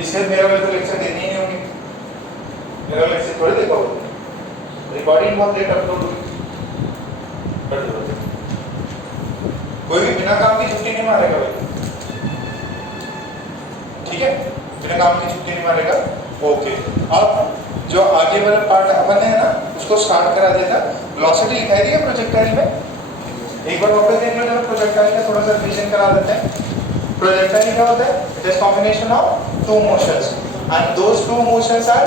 इसके मेरा वाले तो लेक्चर देने ही नहीं होंगे, मेरा लेक्चर थोड़ी देखा होगा, रिकॉर्डिंग बहुत लेट अपलोड होगी। कोई भी बिना काम की छुट्टी नहीं मारेगा भाई, ठीक है, बिना काम की छुट्टी नहीं मारेगा। ओके, अब जो आगे वाला पार्ट अपन है ना उसको स्टार्ट करा देता। वेलोसिटी दिखाई दी है प्रोजेक्टाइल में, एक बार वापस देख लो जरा प्रोजेक्टाइल का थोड़ा सा रिवीजन करा देते हैं। प्रोजेक्टाइल क्या होता है? It is combination of two motions and those two motions are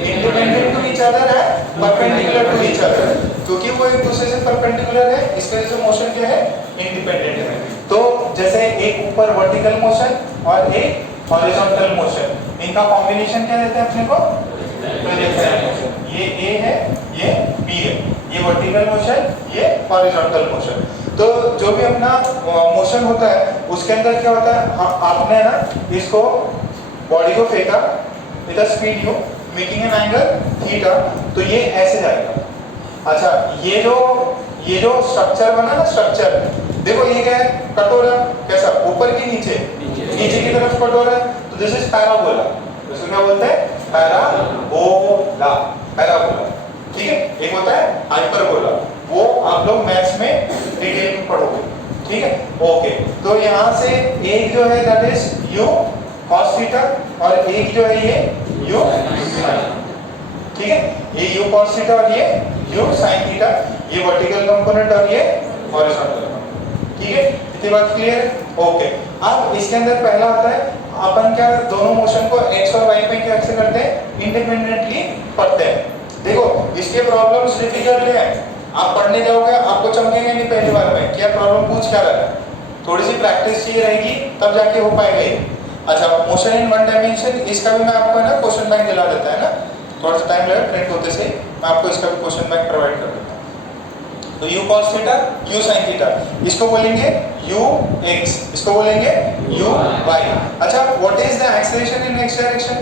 independent to each other है, परपेंडिकुलर टू ईच अदर, क्योंकि वो एक दूसरे से परपेंडिकुलर है, इसके वजह से मोशन जो है इंडिपेंडेंट है। तो जैसे एक ऊपर वर्टिकल मोशन और एक हॉरिजॉन्टल मोशन, इनका कॉम्बिनेशन क्या देते हैं अपने को? Projectile motion. ये ए है, ये बी है, ये वर्टिकल मोशन, ये हॉरिजॉन्टल मोशन। तो जो भी अपना मोशन होता है उसके अंदर क्या होता है, आपने ना इसको बॉडी को फेंका with a speed you making an angle theta, तो ये ऐसे जाएगा। अच्छा, ये जो स्ट्रक्चर बना ना, स्ट्रक्चर देखो ये क्या है? कटोरा। कैसा? ऊपर की नीचे की तरफ कटोरा है, तो दिस इज पैराबोला। इसको क्या बोलते हैं? पैराबोला, पैराबोला, ठीक है। एक होता है हाइपरबोला, वो आप लोग मैथ्स में डिटेल में पढ़ोगे, ठीक है। ओके, तो यहाँ से एक जो है that is you cos theta और एक जो है ये u sin, ठीक है। ये u cos थीटा और ये u sin थीटा, ये वर्टिकल कंपोनेंट और ये हॉरिजॉन्टल कंपोनेंट, ठीक है। इतनी बात क्लियर है? ओके, अब इसके अंदर पहला आता है अपन क्या दोनों मोशन को x और y पे कैसे करते हैं? इंडिपेंडेंटली पढ़ते हैं। देखो इसके प्रॉब्लम्स डिफिकल्ट है, आप पढ़ने जाओगे आपको चमकेंगे नहीं पहली बार में क्या प्रॉब्लम पूछ क्या रहा है, थोड़ी सी प्रैक्टिस चाहिए रहेगी तब जाके हो पाएगा ये। अच्छा, मोशन इन वन डायमेंशन, इसका भी मैं आपको है ना क्वेश्चन बैंक दिला देता है ना, थोड़ा सा टाइम लगेगा प्रिंट होते से, मैं आपको इसका भी क्वेश्चन बैंक प्रोवाइड कर देता हूँ। तो u cos theta, u sin theta, इसको बोलेंगे u x, इसको बोलेंगे u y। अच्छा, what is the acceleration in x direction?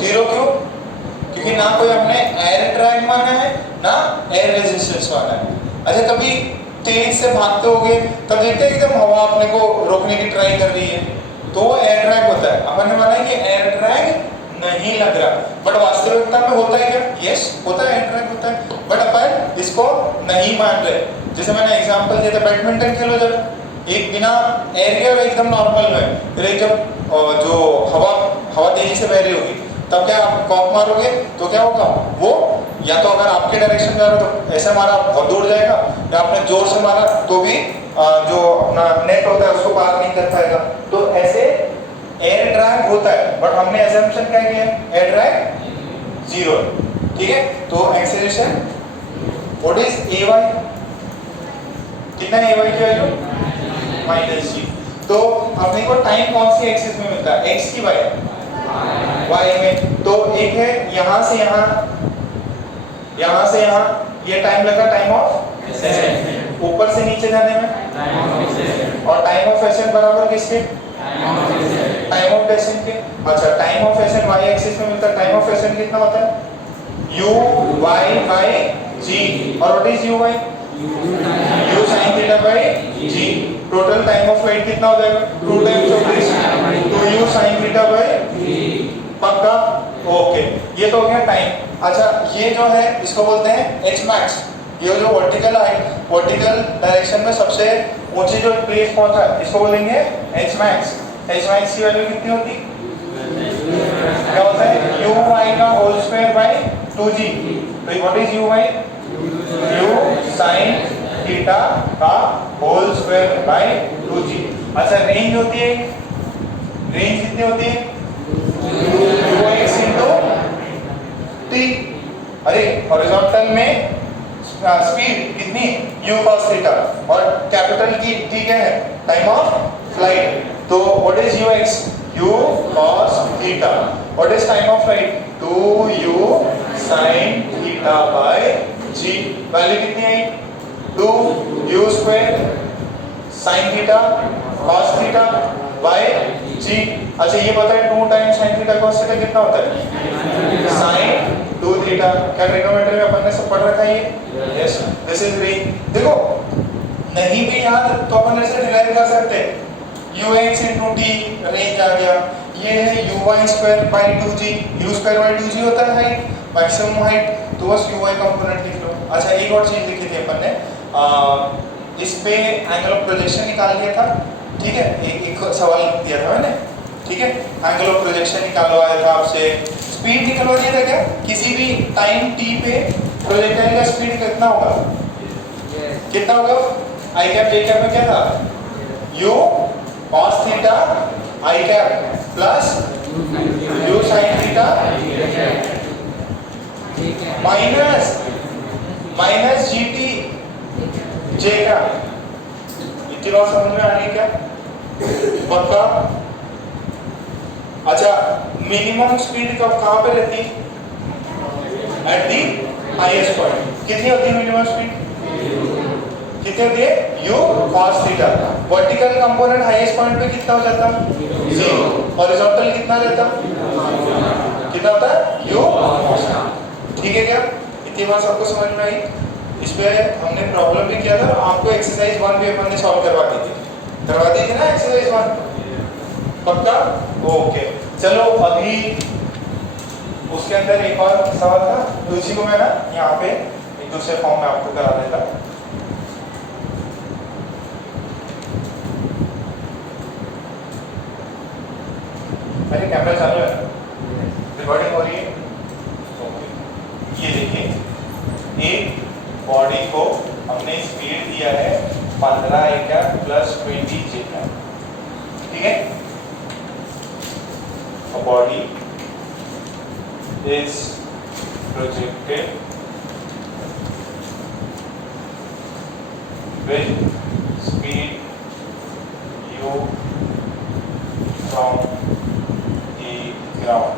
Zero. क्यों? क्योंकि ना कोई हमने एयर ड्रैग माना है ना एयर रेजिस्टेंस माना है। अच्छा, कभी तेज से भागते होगे तब देखते हैं एकदम हवा अपने को रोकने की ट्राई कर रही है, तो वो एयर ड्रैग होता है। अपन ने माना है कि एयर ड्रैग नहीं लग रहा, बट वास्तविकता में होता है क्या? यस, होता है, एयर ड्रैग होता है, बट अपन इसको नहीं मान रहे। जैसे मैंने एग्जांपल दिया था, बैडमिंटन खेलो जब एक बिना एरिया में एकदम नॉर्मल में, फिर एक जब जो हवा तेजी से बह रही होगी तब क्या आप कॉक मारोगे तो क्या होगा? वो या तो अगर आपके डायरेक्शन में आ रहा तो ऐसे मारा बहुत दूर जाएगा, या आपने जोर से मारा तो भी जो अपना नेट होता है उसको पार नहीं कर पाएगा। तो ऐसे एयर ड्रैग होता है, बट हमने अजम्पशन क्या किया है? एयर ड्रैग जीरो है, ठीक है। तो एक्सेलरेशन व्हाट इज ay? कितना ay की वैल्यू? -g। तो अपने को टाइम कौन सी एक्सिस में मिलता है? x की y में। तो एक है यहाँ से यहाँ, यहाँ से यहाँ, ये टाइम लगा टाइम ऑफ ऊपर से नीचे जाने में, और टाइम ऑफ एसेंट बराबर किसके? टाइम ऑफ डेसेंट के। अच्छा, time of accent y axis में मिलता है, टाइम ऑफ एसेंट कितना होता है? u y by g, और what is u y? u sin theta by g। Total time of flight कितना हो जाएगा? 2 times of this, 2u sin theta by पक्का? ओके, ये तो हो गया टाइम। अच्छा, ये जो है इसको बोलते हैं h max। ये जो वर्टिकल डायरेक्शन में सबसे ऊंची जो प्लेस पहुंचा है इसको बोलेंगे h max। h max की वैल्यू कितनी होती? क्या होता है? u y का होल स्क्वायर बाय 2g। तो what is u y? u sin theta का होल स्क्वायर बाय 2g। अच्छा, रेंज होती है, रेंज कितनी होती है? ux into t। अरे हॉरिजॉन्टल में स्पीड कितनी? u cos थीटा, और कैपिटल की t क्या है? Time of flight. तो what is ux? u cos theta. What is time of flight? 2u sin theta by g। Value कितनी आई? 2u square sin theta cos theta by g। अच्छा, ये पता है 2 times sin theta cos theta कितना होता है? sin 2 theta. क्या ट्रिग्नोमेट्री में अपन ने सब पढ़ रखा है ये? Yes, this is range. देखो नहीं भी याद तो अपन ऐसे डिराइव कर सकते हैं, ux into t रेंज आ गया, ये है uy²/2g, u²/2g होता है हाइट, मैक्सिमम हाइट, तो बस uy कंपोनेंट लिख लो। अच्छा एक और चीज लिखी थी अपन ने, इस पे एंगल ऑफ प्रोजेक्शन निकाल लिया था, ठीक है, एक सवाल लिख दिया था मैंने, ठीक है, एंगल ऑफ प्रोजेक्शन निकालवाया था आपसे, स्पीड निकलवा दिया था क्या, किसी भी टाइम t पे प्रोजेक्टाइल का स्पीड कितना होगा, कितना होगा, आई कैप जे कैप में क्या था, u cos theta I cap plus u sin theta minus gt j का। इतनी बात समझ में आ रही है क्या, पक्का। अच्छा मिनिमम स्पीड कब कहां पे रहती, एट दी हाईएस्ट पॉइंट, कितनी होती है मिनिमम स्पीड, कितनी होती है, u cos theta. Vertical component highest point पे कितना हो जाता, 0, हॉरिजॉन्टल कितना रहता, कितना होता है, u, ठीक है क्या, इतनी बात सबको समझ में आई। इस पे हमने प्रॉब्लम भी किया था, आपको एक्सरसाइज 1 भी अपन ने सॉल्व करवा दी थी ना एक्सरसाइज 1, पक्का, ओके। चलो अभी उसके अंदर एक और सवाल था, तो इसी को मैं ना यहाँ पे एक दूसरे फॉर्म में आपको करा देता। मेरे कैमरा चालू है, रिकॉर्डिंग हो रही है, ओके। ये देखिए, एक बॉडी को हमने स्पीड दिया है 15 a प्लस 20 j, ठीक है, a body is projected with speed u from the ground.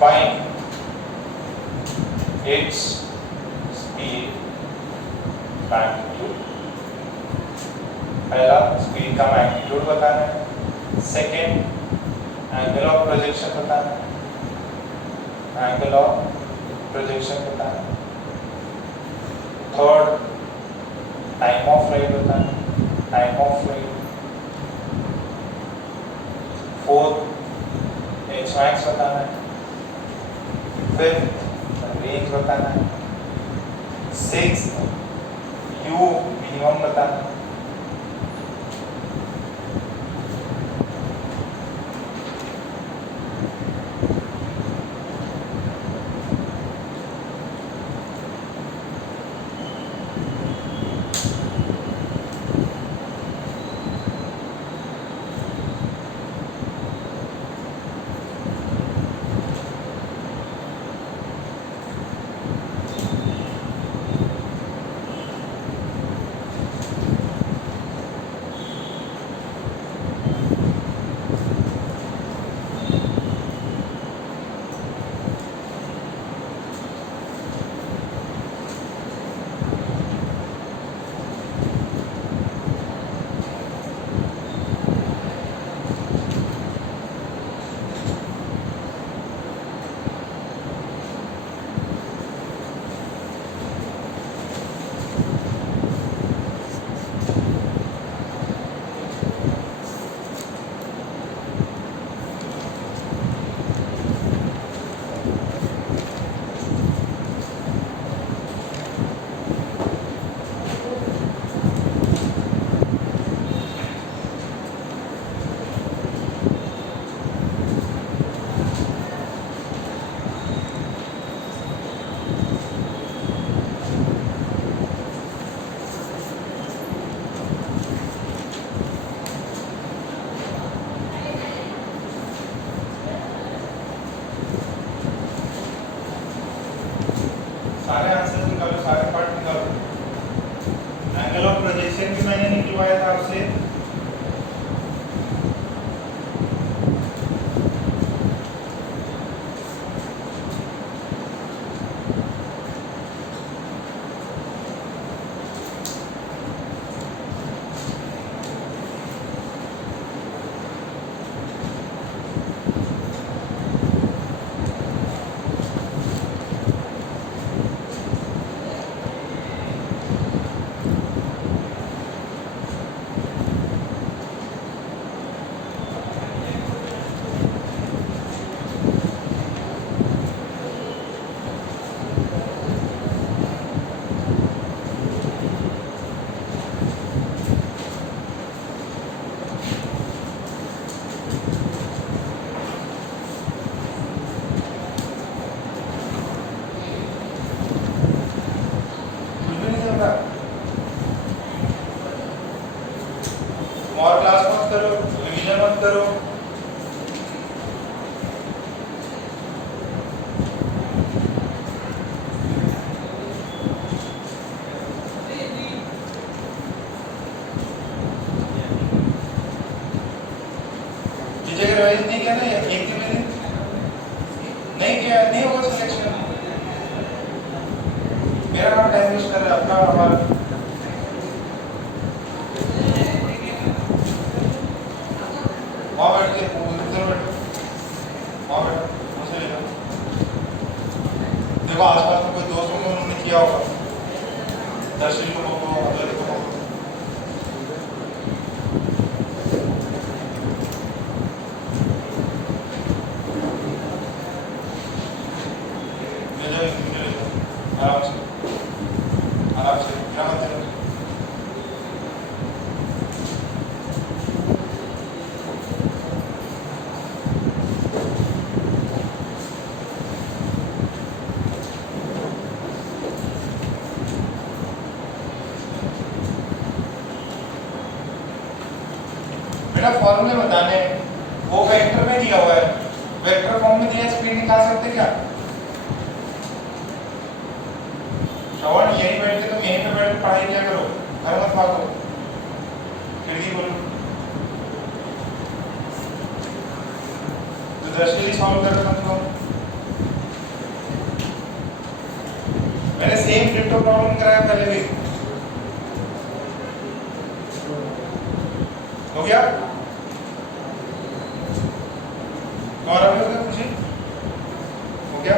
Find its speed magnitude. पहला स्पीड का मैग्नीट्यूड बताना है, सेकेंड एंगल ऑफ प्रोजेक्शन बताना है, एंगल ऑफ प्रोजेक्शन बताना है, थर्ड टाइम ऑफ फ्लाइट बताना है, time of flight, fourth H max बताना है, फिफ्थ रेंज बताना है, सिक्स्थ यू मिनिमम बताना है। और क्लास मत करो, रिवीजन मत करो। जगह रिवाइज नहीं किया ना, एक ही में नहीं किया, नहीं होगा सिलेक्शन। मेरा काम टाइम वेस्ट कर रहा है, अपना हमारा वहाँ बैठ के इधर बैठो, वहाँ बैठो, मुझसे ले जाओ। देखो आसपास में कोई दोस्त होंगे, उन्होंने किया होगा, दर्शन को बोलो, अगर को बोलो। आराम से क्या मत करो। बेटा फॉर्मूले बताने हैं, वो वेक्टर में दिया हुआ है, वेक्टर फॉर्म में दिया, स्पीड निकाल सकते क्या? श्रवण यहीं बैठ के, तुम यहीं पे बैठ के पढ़ाई क्या करो, घर मत भागो, खिड़की खोलो। तो दर्शनी सॉल्व कर रहा हूं, मैंने सेम डिटो प्रॉब्लम कराया पहले भी, हो गया? और अभी हो गया कुछ हो गया?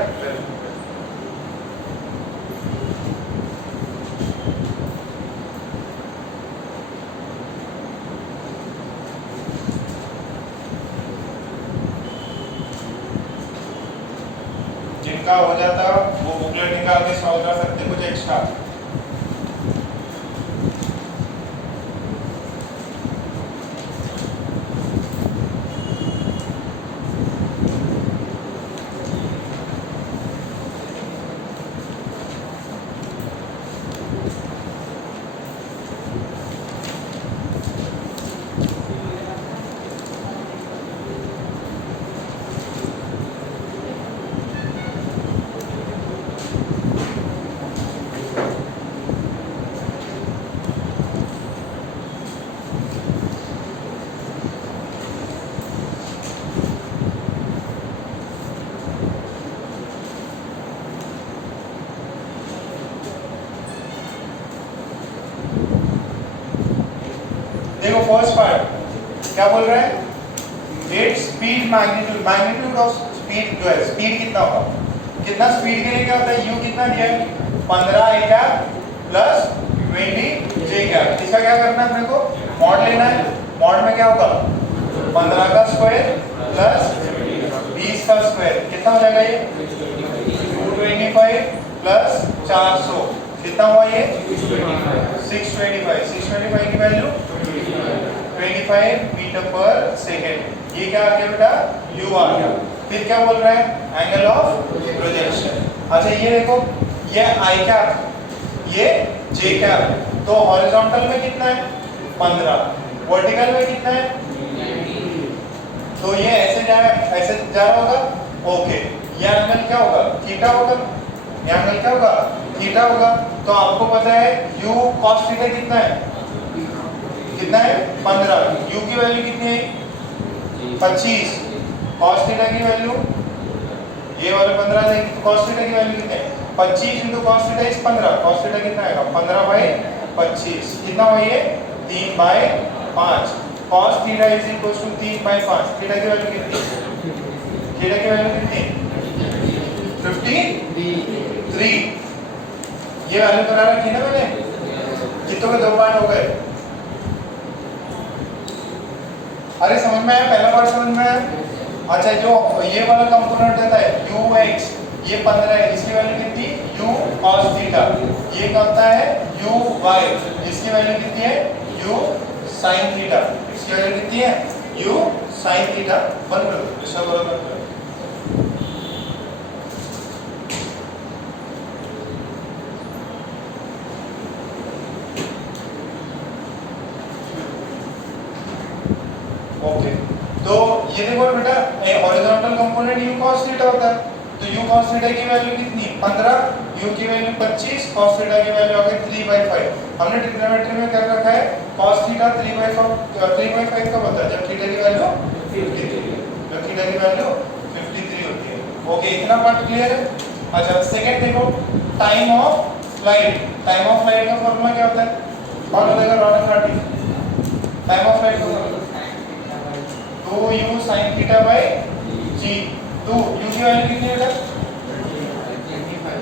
जिनका हो जाता वो बुकलेट निकाल के सॉल्व कर सकते कुछ एक्स्ट्रा। देखो फर्स्ट पार्ट क्या बोल रहा है, rate speed magnitude, magnitude of speed जो है, स्पीड कितना होगा, कितना स्पीड के लिए क्या होता है, u कितना दिया है 15 a cap plus 20 j cap. इसका क्या करना है अपने को, मॉड लेना है, मॉड में क्या होगा 15 का स्क्वायर प्लस 20 का स्क्वायर, कितना हो जाएगा ये 225 प्लस 400, कितना हुआ ये 625, 625 की वैल्यू 25 मीटर पर सेकेंड। ये क्या आ गया बेटा, u आ गया। फिर क्या बोल रहा है, एंगल ऑफ प्रोजेक्शन। अच्छा ये देखो, ये i कैप, ये j कैप, तो हॉरिजॉन्टल में कितना है 15, वर्टिकल में कितना है, तो ये ऐसे जा रहा होगा, ओके। ये एंगल क्या होगा, थीटा होगा, ये एंगल क्या होगा, थीटा होगा। तो आपको पता है u cos थीटा कितना है, कितना है 15, u की वैल्यू कितनी है 25, cos थीटा की वैल्यू ये वाले 15 है, तो cos थीटा की वैल्यू कितनी है 25 into cos theta is 15, cos theta कितना आएगा 15/25, कितना हुआ ये 3/5, cos theta is equal to 3/5, theta की वैल्यू कितनी, थीटा की वैल्यू कितनी 53, ये वैल्यू बना रखी ना मैंने, कितनों के 2 पॉइंट हो गए। अरे समझ में आया, पहला पार्ट समझ में आया। अच्छा जो ये वाला कंपोनेंट देता है ux, ये 15 है, इसकी वैल्यू कितनी u cos थीटा, ये कहता है uy, इसकी वैल्यू कितनी है u sin थीटा, इसकी वैल्यू कितनी है u sin थीटा। बंद करो इसका बराबर करो। ओके, तो ये देखो बेटा, horizontal component u cos theta होता है, तो u cos थीटा की वैल्यू कितनी 15, u की वैल्यू 25, cos थीटा की वैल्यू आ गई 3/5। हमने ट्रिग्नोमेट्री में क्या रखा है, cos थीटा 3/5 कब होता है, जब थीटा की वैल्यू 53, जब थीटा की वैल्यू 53 होती है। ओके, इतना पार्ट क्लियर है। अच्छा, सेकंड देखो, time of flight. Time of flight का फॉर्मूला क्या होता है, कौन बताएगा, रॉन कार्टी? टाइम ऑफ फ्लाइट का 2u sin theta by g। तो u की वैल्यू कितनी है बेटा,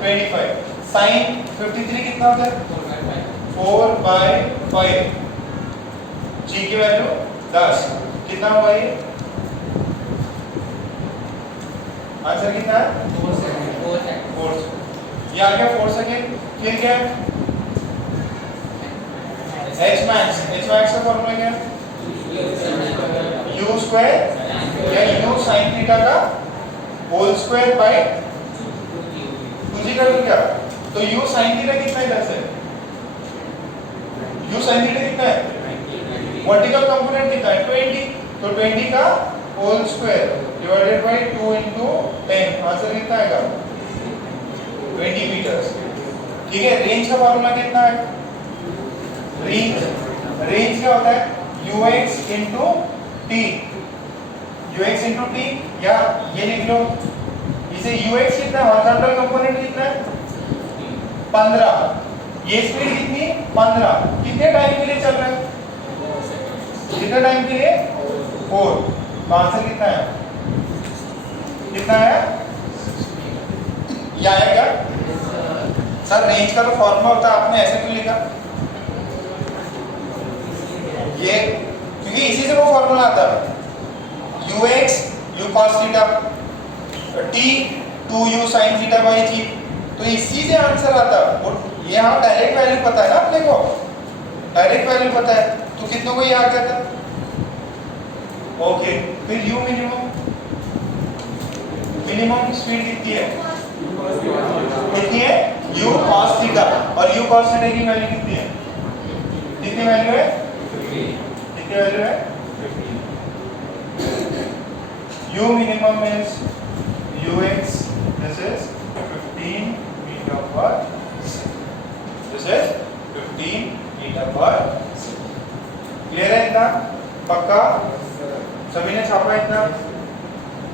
25। sin 53 कितना होता है, 4/5। g की वैल्यू 10, कितना होगा ये, आंसर कितना है 4। ये आ गया 4 सेकेंड। फिर क्या है, h max। h max का फॉर्मूला क्या है, u स्क्वायर या u sin थीटा का होल स्क्वायर बाय 2g कर दो क्या, तो u sin थीटा कितना है, 10 है। u sin थीटा कितना है, वर्टिकल कंपोनेंट कितना है 20, तो 20 का whole square divided by 2 into 10, answer कितना आएगा 20 मीटर्स। ठीक है, रेंज का फॉर्मूला कितना है, रेंज क्या होता है, ux into t, ux into t, या ये लिख लो इसे, ux कितना है, हॉरिजॉन्टल कंपोनेंट कितना है 15, ये स्पीड कितनी 15, कितने टाइम के लिए चल रहा है, कितने टाइम के लिए 4, तो आंसर कितना है, कितना है, ये आएगा। सर रेंज का तो फॉर्मूला होता है, आपने ऐसे क्यों लिखा, ये क्योंकि इसी से वो फॉर्मूला आता है, ux u cos theta, t 2u sin theta by g, तो इसी से आंसर आता है। वो यहाँ डायरेक्ट वैल्यू पता है ना अपने को, डायरेक्ट वैल्यू पता है, तो कितनों को ये आ गया था। ओके, फिर u मिनिमम, मिनिमम स्पीड कितनी है, कितनी है, u cos थीटा, और u cos थीटा की वैल्यू कितनी है, कितनी वैल्यू है, कितनी वैल्यू है, u minimum is ux, this is 15 meter per second, this is 15 meter per second। Clear है इतना, पक्का, सभी ने छापा इतना,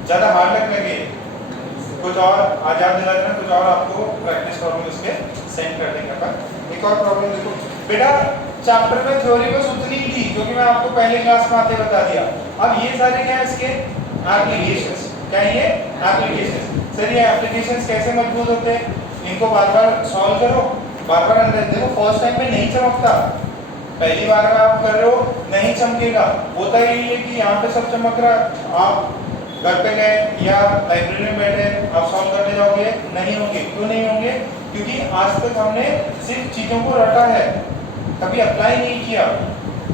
ज्यादा हार्ड लगे कुछ और आज याद दिला देना, कुछ और आपको प्रैक्टिस प्रॉब्लम इसके सेंड कर देंगे अपन। एक और प्रॉब्लम देखो बेटा, चैप्टर में थ्योरी बस उतनी ही थी जो कि मैं आपको पहले क्लास में आते बता दिया। अब ये सारे क्या है इसके एप्लीकेशंस, क्या है ये एप्लीकेशंस। सर ये एप्लीकेशंस कैसे मजबूत होते हैं, इनको बार बार सॉल्व करो, बार बार अंदर देखो, फर्स्ट टाइम में नहीं चमकता, पहली बार में आप कर रहे हो नहीं चमकेगा, होता ही है कि यहाँ पे सब चमक रहा है, आप घर पे गए या लाइब्रेरी में बैठे आप सॉल्व करने जाओगे, नहीं होंगे। क्यों नहीं होंगे, क्योंकि आज तक हमने सिर्फ चीजों को रटा है, कभी अप्लाई नहीं किया।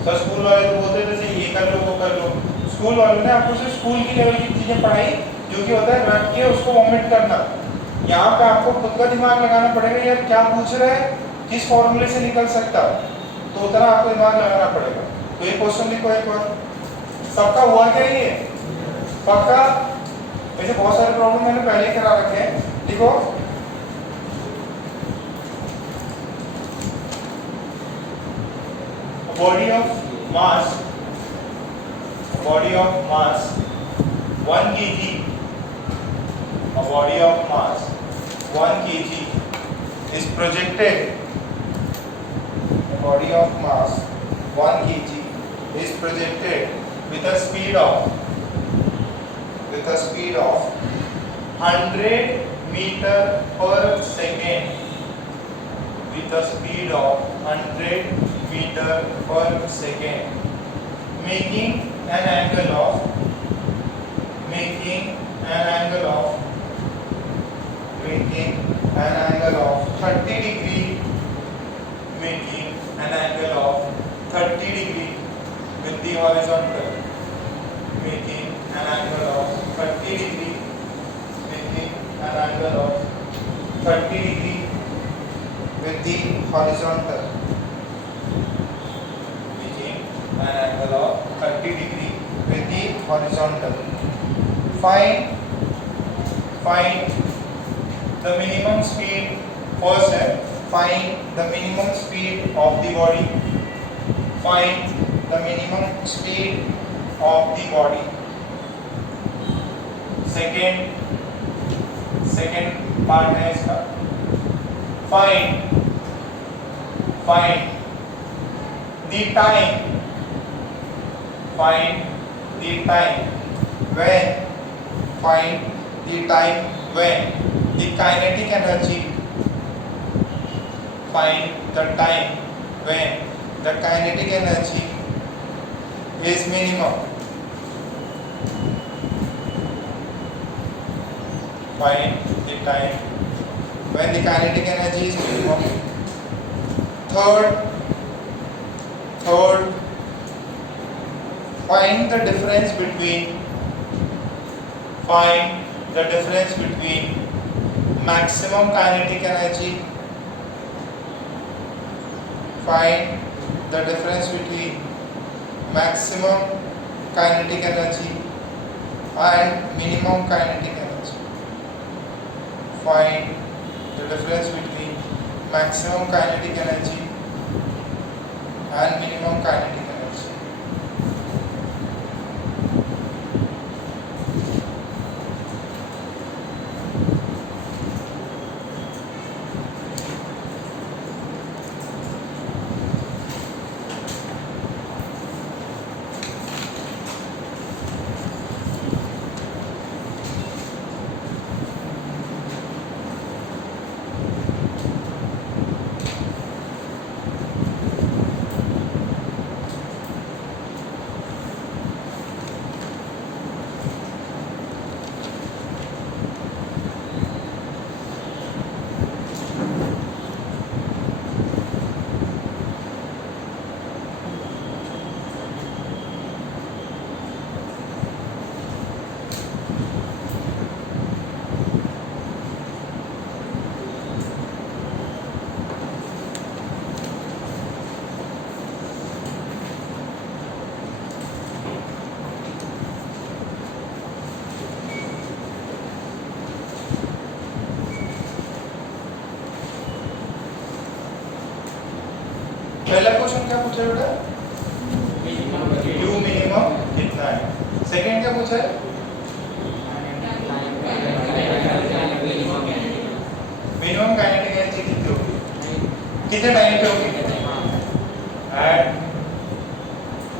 सर स्कूल वाले तो बोलते थे ये कर लो वो कर लो, स्कूल वालों ने आपको सिर्फ स्कूल की लेवल की चीजें पढ़ाई, जो कि होता है रट के उसको वॉमिट करना। यहाँ पे आपको खुद का दिमाग लगाना पड़ेगा, यार क्या पूछ रहे हैं, किस फॉर्मूले से निकल सकता, तो उतना आपको दिमाग लगाना पड़ेगा। तो ये क्वेश्चन लिखो एक बार, सबका हुआ क्या ये पक्का, ऐसे बहुत सारे प्रॉब्लम मैंने पहले ही करा रखे हैं, देखो body of mass 1 kg, a body of mass 1 kg is projected, a body of mass 1 kg is projected with a speed of 100 meter per second, with a speed of 100 meter per second, making an angle of 30 degree, making an angle of 30 degree with the horizontal, making an angle of 30 degree, making an angle of 30 degree with the horizontal, making an angle of 30 degree with horizontal. Find the minimum speed. First है find the minimum speed of the body. Find the minimum speed of the body. Second part है इसका. Find the time. Find the time when. Find the time when the kinetic energy. Find the time when the kinetic energy is minimum. Find the time when the kinetic energy is minimum. Third, find the difference between maximum kinetic energy. Find the difference between maximum kinetic energy and minimum kinetic energy. Find the difference between maximum kinetic energy and minimum kinetic energy. पहला question क्या पूछा बेटा? U minimum कितना है? Second क्या पूछा है? Minimum kinetic energy कितनी होगी? कितने टाइम पे होगी? At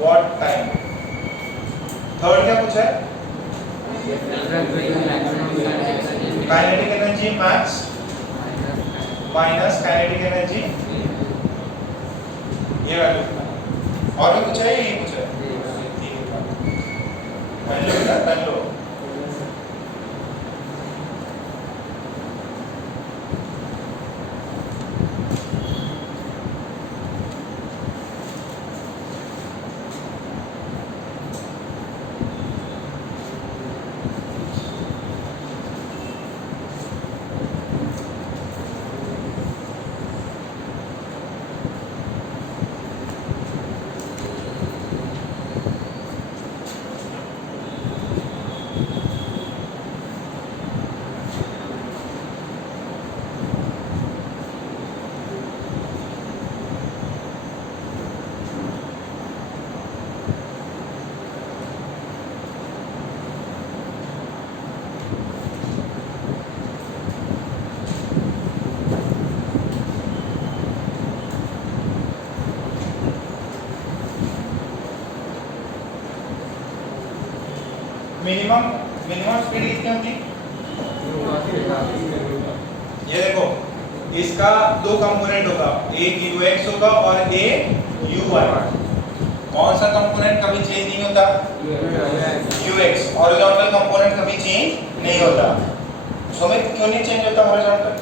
what time? थर्ड क्या पूछा है? Kinetic energy max minus kinetic energy, ये वैल्यू. और भी पूछा है, यही पूछा है? कर लो बेटा, कर लो. मिनिमम स्पीड कितनी होती? ये देखो, इसका दो कंपोनेंट होगा, एक ux होगा और एक uy. कौन सा कंपोनेंट कभी चेंज नहीं होता? ux. हॉरिजॉन्टल कंपोनेंट कभी चेंज नहीं होता. सुमित क्यों नहीं चेंज होता हॉरिजॉन्टल?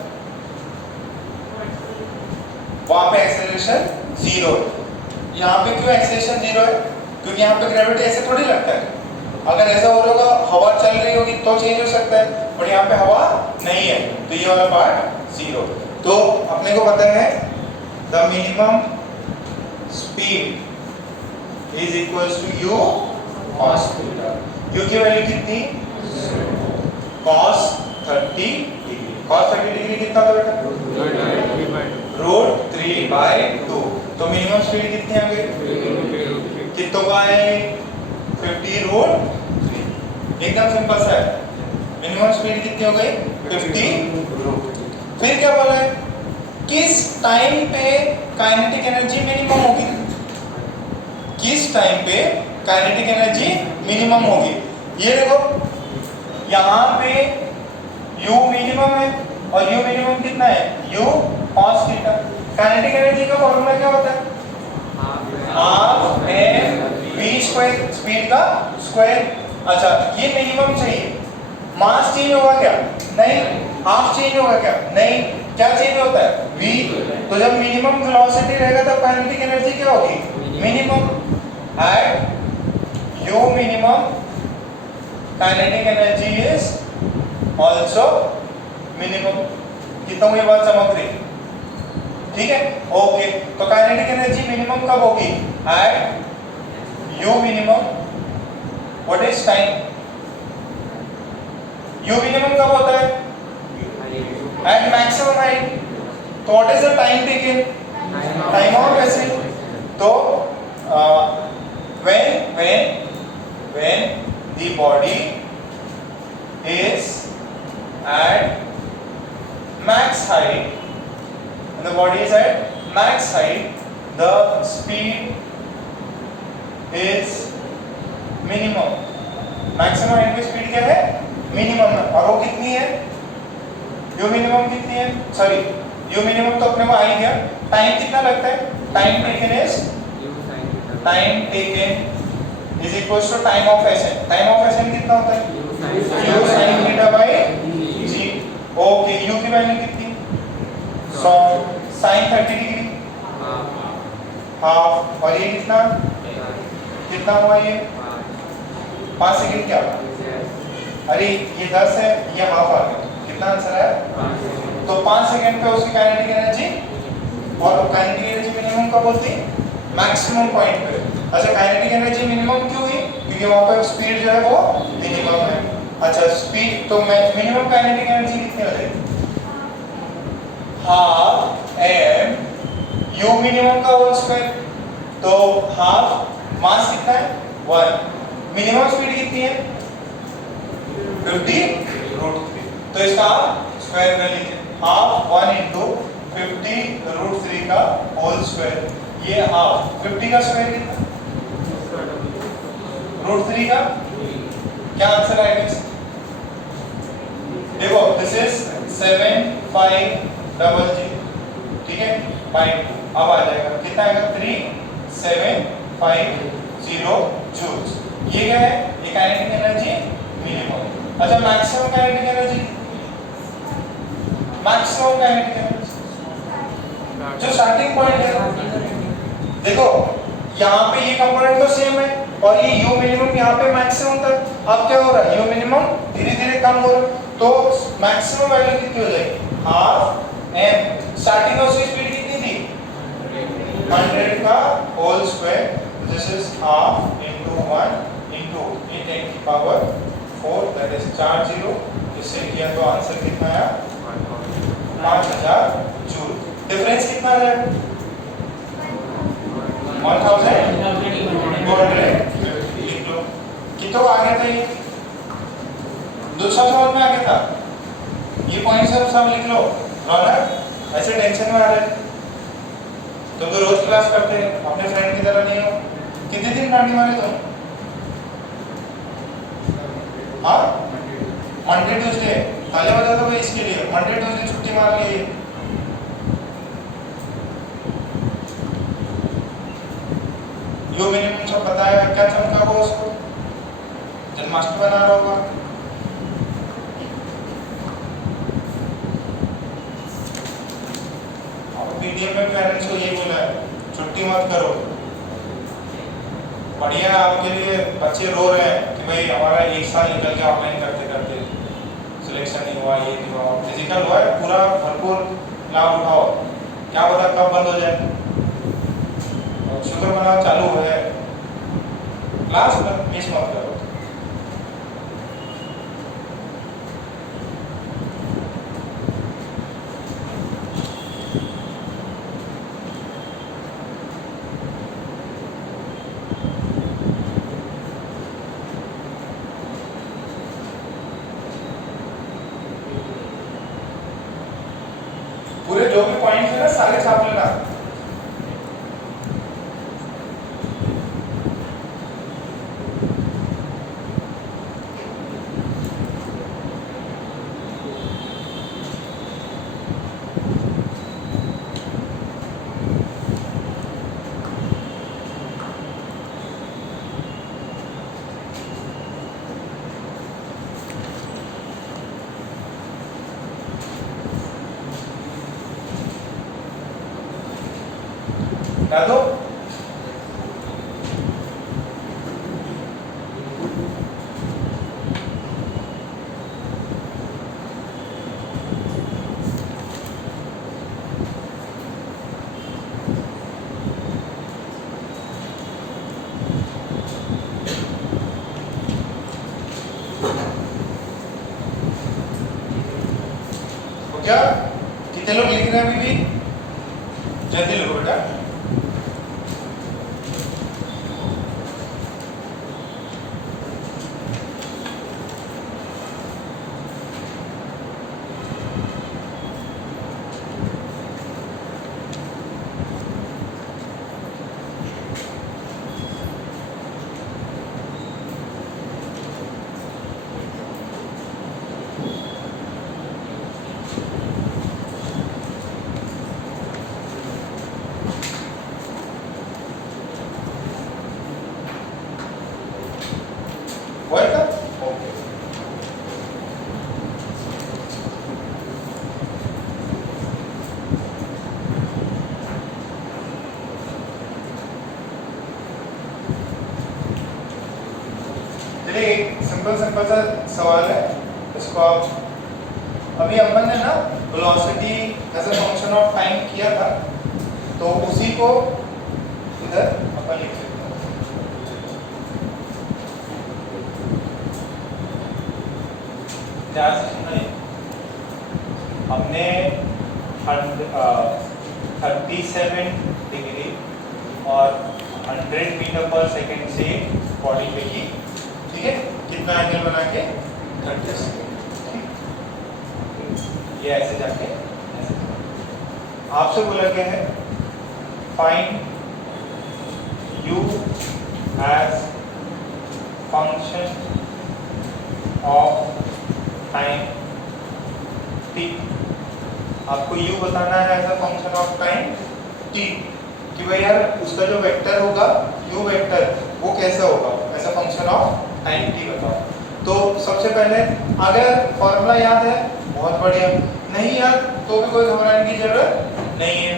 वहां पे एक्सेलरेशन जीरो. यहाँ पे क्यों एक्सेलरेशन जीरो है? क्योंकि यहाँ पे ग्रेविटी ऐसे थोड़ी लगता है. अगर ऐसा हो रहा होगा, हवा चल रही होगी तो चेंज हो सकता है, बट यहाँ पे हवा नहीं है, तो ये वाला पार्ट जीरो. तो अपने को पता है the minimum speed is equals to u cos theta. U की वैल्यू कितनी cos 30 डिग्री। cos 30 डिग्री कितना था बेटा √3/2। तो मिनिमम स्पीड कितनी आ गई कितनों का है 50√3। एकदम सिंपल सा है। मिनिमम स्पीड कितनी हो गई 50। फिर क्या बोला है किस टाइम पे काइनेटिक एनर्जी मिनिमम होगी, किस टाइम पे काइनेटिक एनर्जी मिनिमम होगी। ये देखो यहाँ पे u मिनिमम है और u मिनिमम कितना है u cos theta. Kinetic energy का फॉर्मूला क्या होता है half m v square, speed का स्क्वायर। अच्छा ये मिनिमम चाहिए, मास चेंज होगा क्या नहीं, हाफ चेंज होगा क्या नहीं, क्या चेंज होता है v। तो जब मिनिमम वेलोसिटी रहेगा तब काइनेटिक एनर्जी क्या होगी minimum. At u minimum kinetic energy is also minimum. कितना ये बात समझ रही ठीक है ओके। तो काइनेटिक एनर्जी मिनिमम कब होगी at u minimum what is time. u minimum कब होता है एट मैक्सिमम हाइट। तो what is the time taken time of ऐसे। तो when the body is at max height, when the body is at max height, the speed is minimum. Maximum height की speed क्या है minimum है और वो कितनी है u मिनिमम कितनी है सॉरी u मिनिमम तो अपने को आ ही गया। टाइम कितना लगता है time taken is equals to time of ascent. Time of ascent कितना होता है u sin theta by g। Okay u की वैल्यू कितनी 100 sin 30 डिग्री हाफ और ये कितना हुआ ये 5 सेकंड क्या अरे ये 10 है ये हाफ आ गया। कितना आंसर है तो 5 सेकंड पे उसकी काइनेटिक एनर्जी और काइनेटिक एनर्जी मिनिमम कब होती मैक्सिमम पॉइंट पे। अच्छा काइनेटिक एनर्जी मिनिमम क्यों हुई क्योंकि वहां पर स्पीड जो है वो मिनिमम है। अच्छा स्पीड तो मिनिमम काइनेटिक एनर्जी कितनी हो जाएगी हाफ m u मिनिमम का होल स्क्वायर। तो हाफ मास कितना है 1 मिनिमम स्पीड कितनी है 50√3। तो इसका आप स्क्वायर कर लीजिए हाफ 1 into 50√3 का होल स्क्वायर। ये हाफ 50 का स्क्वायर कितना √3 का क्या आंसर आएगा इसका देखो दिस इज 7500 ठीक है फाइन। अब आ जाएगा कितना आएगा 3750 जूल्स। ये क्या है ये काइनेटिक एनर्जी मिनिमम। अच्छा maximum kinetic energy maximum kinetic energy जो स्टार्टिंग पॉइंट है देखो यहाँ पे ये कंपोनेंट तो सेम है और ये u मिनिमम यहाँ पे मैक्सिमम था। अब क्या हो रहा है u मिनिमम धीरे धीरे कम हो रहा है तो मैक्सिमम वैल्यू कितनी हो जाएगी हाफ m। स्टार्टिंग में उसकी स्पीड कितनी थी 100 का whole square. This is half into 1 into 10 की पावर 4 दैट इज 40। इससे किया तो आंसर कितना आया 5000 जूल। डिफरेंस कितना है 1200 कितना आ गया था ये दूसरा सवाल में आ गया था। ये पॉइंट सब लिख लो रौनक ऐसे टेंशन में आ रहे तुम तो रोज क्लास करते हैं अपने फ्रेंड की तरह नहीं हो। कितने दिन डांडी मारे तुम हाँ मंडे ट्यूसडे ताली बजा दो भाई इसके लिए। मंडे ट्यूसडे छुट्टी मार ली यो मिनिमम सब बताया क्या चमका होगा उसको जन्माष्टमी बना रहा होगा। पीडीएफ में पेरेंट्स को ये बोला है छुट्टी मत करो। बढ़िया आपके लिए बच्चे रो रहे हैं कि भाई हमारा 1 साल निकल गया ऑनलाइन करते करते सिलेक्शन नहीं हुआ ये नहीं हुआ। फिजिकल हुआ है पूरा भरपूर लाभ उठाओ क्या पता कब बंद हो जाए। शुक्र मनाओ चालू है क्लास मिस मत करो। है ना सारे छाप लेना। डाल दो। तो क्या कितने लोग लिख रहे हैं अभी भी? जल्दी लिखो बेटा। हुआ था? ओके। चलिए एक सिंपल सा सवाल है, इसको आप अभी अपन ने ना velocity as a function of time किया था, तो उसी को इधर अपन लिख सकते हैं। ध्यान से सुनिए, हमने 37 डिग्री और 100 मीटर पर सेकंड से बॉडी पे की, ठीक है, कितना एंगल बना के 30 सेकंड, ये ऐसे जाके ऐसे। आपसे बोला गया है find u as function of टाइम t। आपको u बताना है as a function of time t, कि भाई यार उसका जो वेक्टर होगा u वेक्टर वो कैसा होगा as a function of time t बताओ। तो सबसे पहले अगर फॉर्मूला याद है बहुत बढ़िया, नहीं याद तो भी कोई घबराने की जरूरत नहीं है।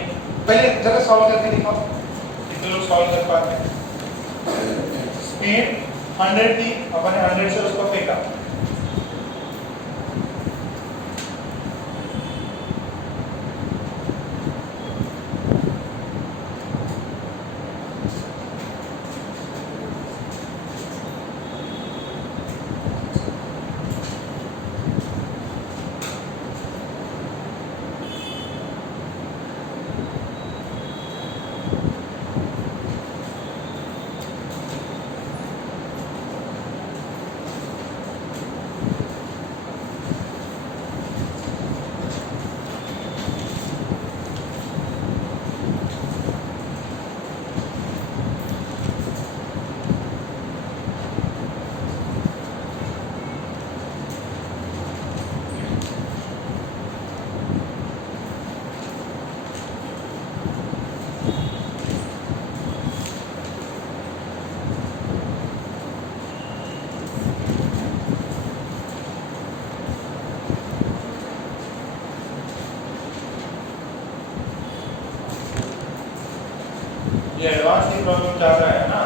पहले जरा सॉल्व करके दिखाओ, कितने लोग सॉल्व कर पाते हैं। स्पीड 100 थी, अपन ने 100 से उसको फेंका, ये एडवांस की प्रॉब्लम चल रहा है ना।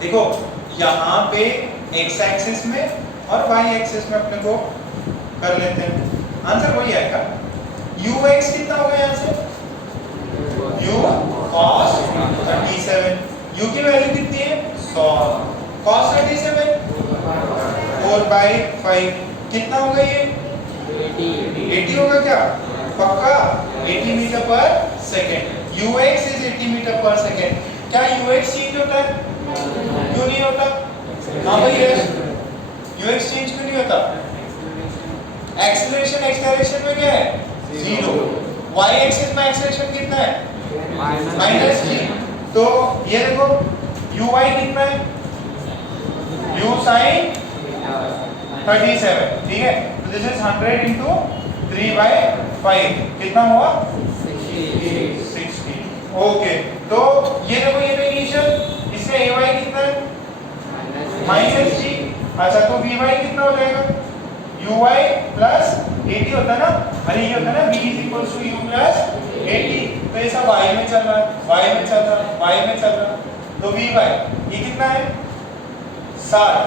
देखो यहाँ पे x एक्सिस में और y एक्सिस में अपने को कर लेते हैं, आंसर वही आएगा। ux कितना होगा यहाँ से, u cos 37, u की वैल्यू कितनी है 100, cos 37 4/5 कितना होगा ये 80 होगा क्या, पक्का 80 मीटर पर सेकेंड। ux इज 80 मीटर पर सेकेंड। क्या ux चेंज होता है, क्यों नहीं होता, हाँ भाई यस, ux चेंज क्यों नहीं होता, एक्सेलरेशन x डायरेक्शन में क्या है 0, y एक्सिस में एक्सेलरेशन कितना है -g, तो ये देखो uy कितना है u sin 37, ठीक है, तो दिस इज 100 into 3/5 कितना हुआ 60। ओके, तो ये देखो ये तो इनिशियल, इसमें ay कितना है -g, अच्छा तो vy कितना हो जाएगा uy plus 80 होता है ना, अरे ये होता है ना v is equals to u plus 80, तो ये सब y में चल रहा है, y में चल रहा है, y में चल रहा है, तो vy ये कितना है 60,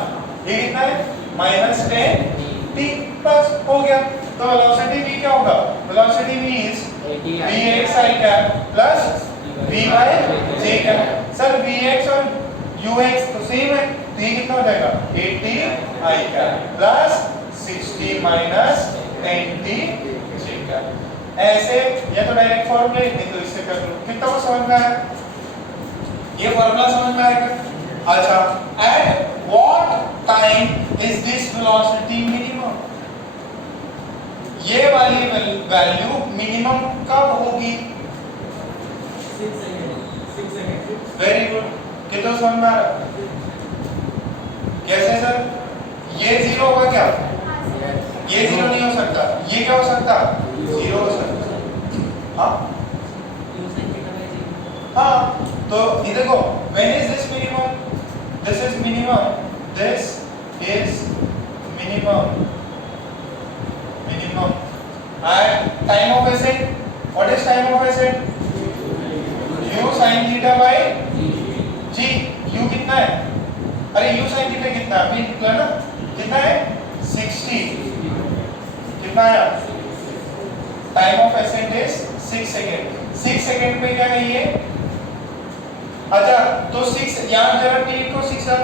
ये कितना है -10 t, बस हो गया। तो वेलोसिटी v क्या होगा, velocity v is vx i cap plus vy j cap। Sir vx और ux तो सेम है, तो ये कितना हो जाएगा 80 i cap plus 60 minus 10t j cap। ऐसे या तो डायरेक्ट फॉर्मूला नहीं तो इससे कर लो, कितना को समझ में आया, ये फॉर्मूला समझ में आएगा। अच्छा, at what time is this velocity minimum, ये वाली वैल्यू मिनिमम कब होगी, 6 सेकंड, वेरी गुड, कितना समझ में आ रहा, कैसे सर, ये 0 होगा क्या, ये 0 नहीं हो सकता, ये क्या हो सकता 0 हो सकता, हाँ हाँ, तो ये देखो when is this minimum, this is minimum, this is minimum, minimum at time of ascent, what is time of ascent, u sin theta by g, u कितना है, अरे u sin theta कितना है, अभी निकला ना, कितना है 60, कितना आया, time of ascent is 6 second, 6 second पे क्या है ये, अच्छा तो 6 यहाँ जरा t को 6 डाल,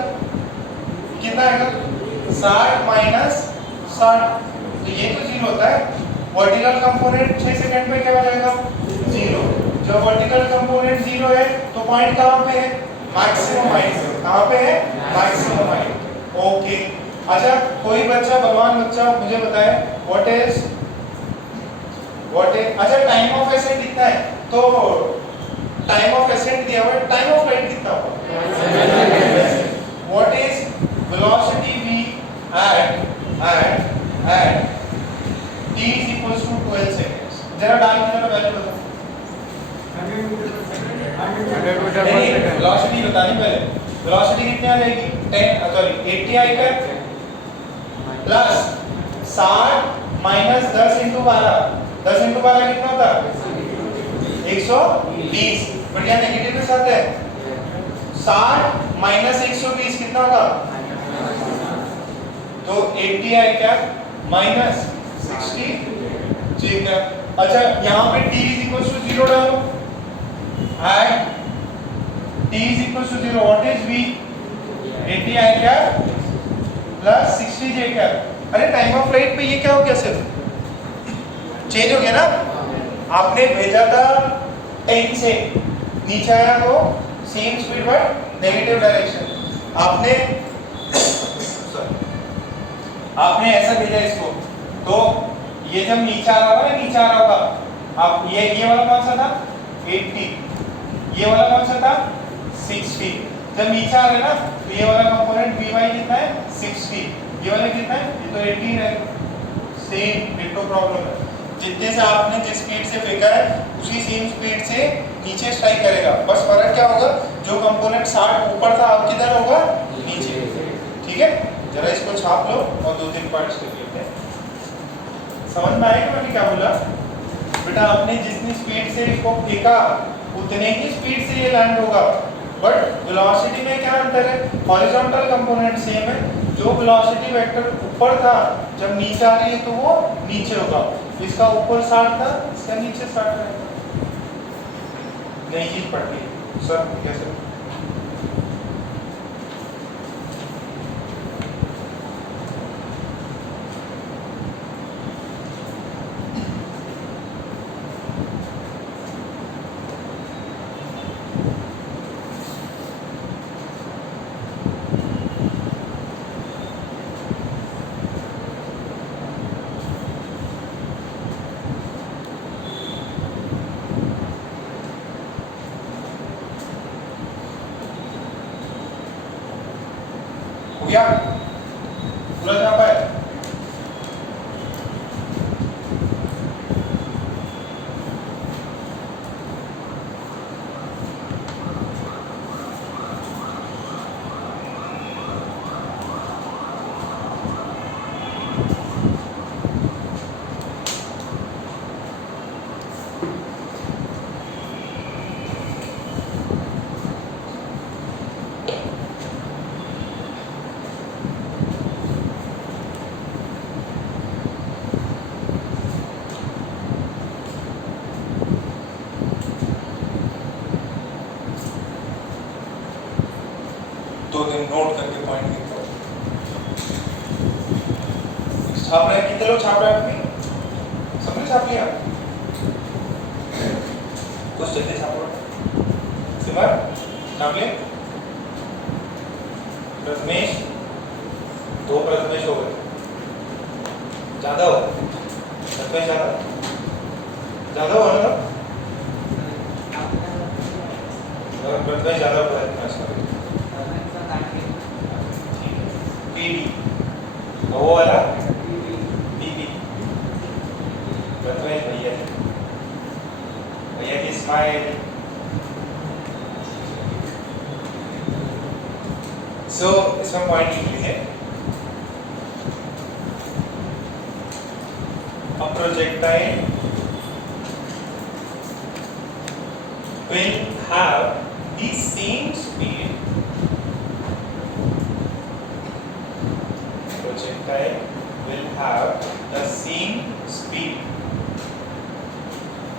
कितना आएगा 60 माइनस 60, तो ये तो 0 होता है, वर्टिकल कंपोनेंट 6 सेकंड पे क्या हो जाएगा 0, जब वर्टिकल कंपोनेंट 0 है तो पॉइंट कहाँ पे है, मैक्सिमम पॉइंट, कहाँ पे है मैक्सिमम पॉइंट। ओके, अच्छा कोई बच्चा बलवान बच्चा मुझे बताए व्हाट इज, अच्छा टाइम ऑफ एसेंट कितना है, तो टाइम ऑफ एसेंट दिया हुआ है, टाइम ऑफ फ्लाइट कितना होगा, what is velocity v at t is equals to 12 seconds, जरा डाल के जरा वैल्यू बताओ, 100 मीटर पर सेकंड, वेलोसिटी बतानी पहले, वेलोसिटी कितनी आ जाएगी 10 सॉरी 80 i का प्लस 60 माइनस 10 into 12, 10 into 12 कितना होता है 120, बट यहाँ नेगेटिव के साथ है, 60 माइनस 120 कितना होगा, तो 80 i क्या माइनस 60 j क्या, अच्छा यहाँ पे t is equals to 0 डालो, at t is equals to 0 what is v, 80 i क्या प्लस 60 j क्या, अरे टाइम ऑफ फ्लाइट पे ये क्या हो गया, सिर्फ चेंज हो गया ना, आपने भेजा था 10 से नीचे आया तो same speed but negative direction, आपने आपने ऐसा भेजा इसको, तो ये जब नीचे आ रहा होगा ना, नीचे आ रहा होगा, आप ये वाला कौन सा था 80, ये वाला कौन सा था 60, जब नीचे आ रहा है ना तो ये वाला कंपोनेंट vy कितना है 60, ये वाला कितना है, ये तो 80 है, सेम डिटो प्रॉब्लम है, जितने से आपने जिस स्पीड से फेंका है उसी सेम स्पीड से नीचे स्ट्राइक करेगा, बस फर्क क्या होगा, जो कंपोनेंट 60 ऊपर था अब किधर होगा नीचे, ठीक है, जरा इसको छाप लो और 2-3 पॉइंट्स लिख लेते हैं, समझ में आएगा मैंने क्या बोला, बेटा आपने जितनी स्पीड से इसको फेंका उतने ही स्पीड से ये लैंड होगा, बट वेलोसिटी में क्या अंतर है? हॉरिजॉन्टल कंपोनेंट सेम है, जो वेलोसिटी वेक्टर ऊपर था जब नीचे आ रही है तो वो नीचे होगा, इसका ऊपर 60 था, इसका नीचे 60 रहेगा। नई चीज पढ़ ली सर, कैसे? हो गया पूरा यहाँ पर? दो दिन नोट करके पॉइंट लिखो। छाप रहे हैं, कितने लोग छाप रहे हैं? अपनी सबने छाप लिया? कुछ जल्दी छापो। सिमर छाप लिए? प्रथमेश, 2 प्रथमेश हो गए। ज्यादा हो? प्रथमेश ज्यादा हो ना? प्रथमेश ज्यादा हुआ है। पीडी वो वाला पीडी प्रथमेश भैया की स्माइल। सो इसमें पॉइंट लिख लीजिए। A projectile will have the same speed. Projectile will have the same speed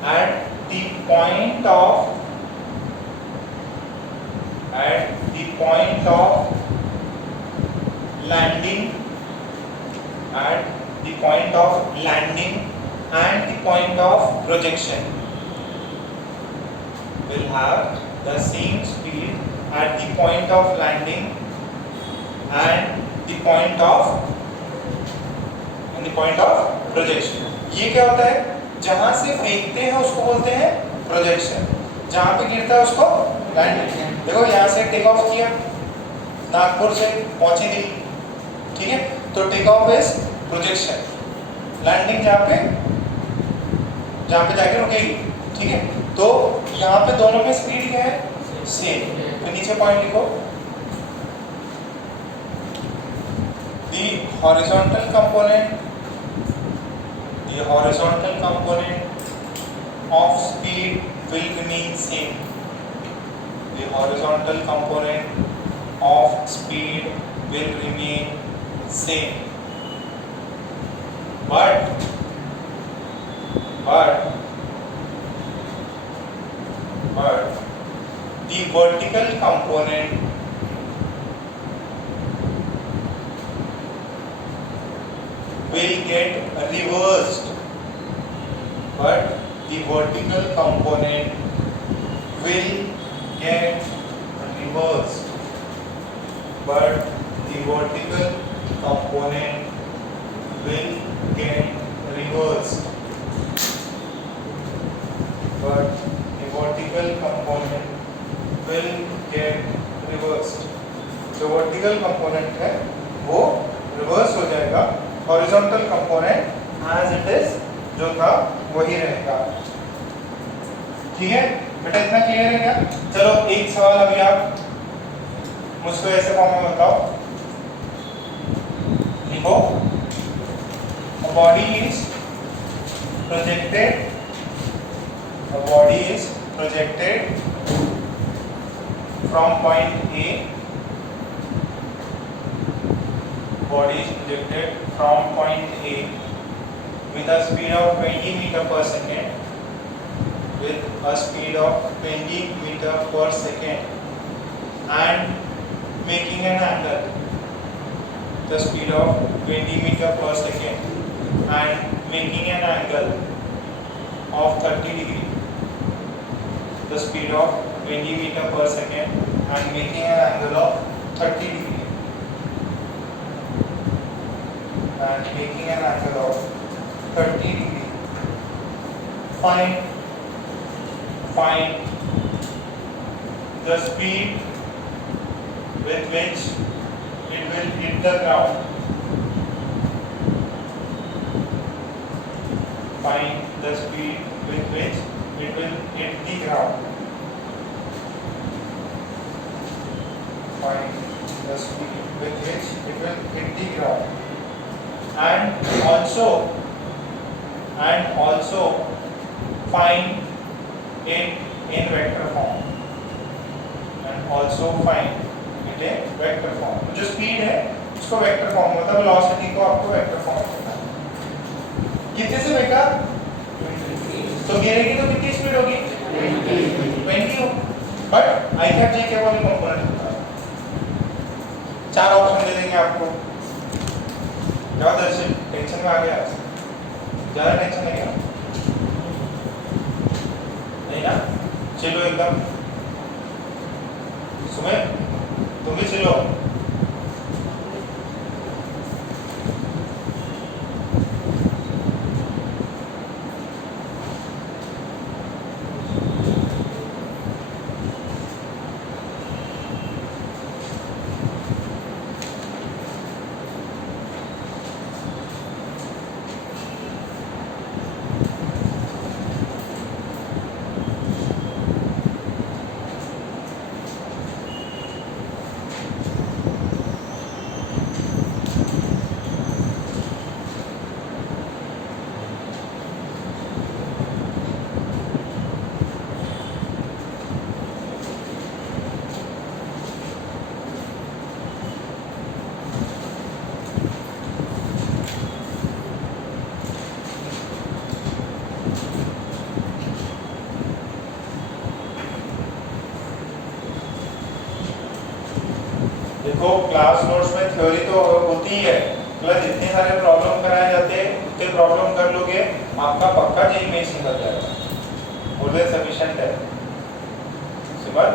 at the point of landing, at the point of landing and the point of projection will have the same speed at the point of landing and the point of projection. ये क्या होता है? जहां से फेंकते हैं उसको बोलते हैं प्रोजेक्शन, जहां पे गिरता है उसको लैंडिंग। देखो यहाँ से टेक ऑफ किया, नागपुर से पहुंची दिल्ली, ठीक है, तो take off is projection, landing जहाँ पे जाके रुकेगी, ठीक है। तो यहाँ पे दोनों में स्पीड क्या है? सेम। तो नीचे पॉइंट लिखो, the horizontal component of speed will remain same. The horizontal component of speed will remain same, but the vertical component will get reversed. But the vertical component will get reversed. But the vertical component will get reversed. But the vertical component will get reversed. जो vertical component है वो reverse हो जाएगा, horizontal component as it is जो था वही रहेगा। ठीक है बेटा, इतना क्लियर है क्या? चलो एक सवाल अभी आप मुझको ऐसे फॉर्म में बताओ, लिखो a body is projected from body is projected from point A with a speed of 20 meter per second, with a speed of 20 meter per second and making an angle, the speed of 20 meter per second and making an angle of 30 degree, the speed of 20 meter per second and making an angle of 30 degree and making an angle of 30 degree. Find the speed with which it will hit the ground. Find the speed with which it will hit the ground. Find the speed with which it will hit the ground. And also find it in vector form. And also find it in vector form. तो जो speed है उसको vector form मतलब velocity को आपको vector form करना है। कितने से बेटा? तो गिरेगी तो कितनी स्पीड होगी? 20 हो। बट आई कैप जे के वाले कंपोनेंट होता है। 4 ऑप्शन दे देंगे आपको। क्या दर्शन टेंशन में आ गया? ज़्यादा टेंशन नहीं है? नहीं ना? चलो एकदम सुमित तुम भी चलो। देखो क्लास नोट्स में थ्योरी तो होती ही है, प्लस जितने सारे प्रॉब्लम कराए जाते हैं उतने प्रॉब्लम कर लोगे आपका पक्का जेई में निकल जाएगा। ऑलवेज सफिशिएंट है। सिंपल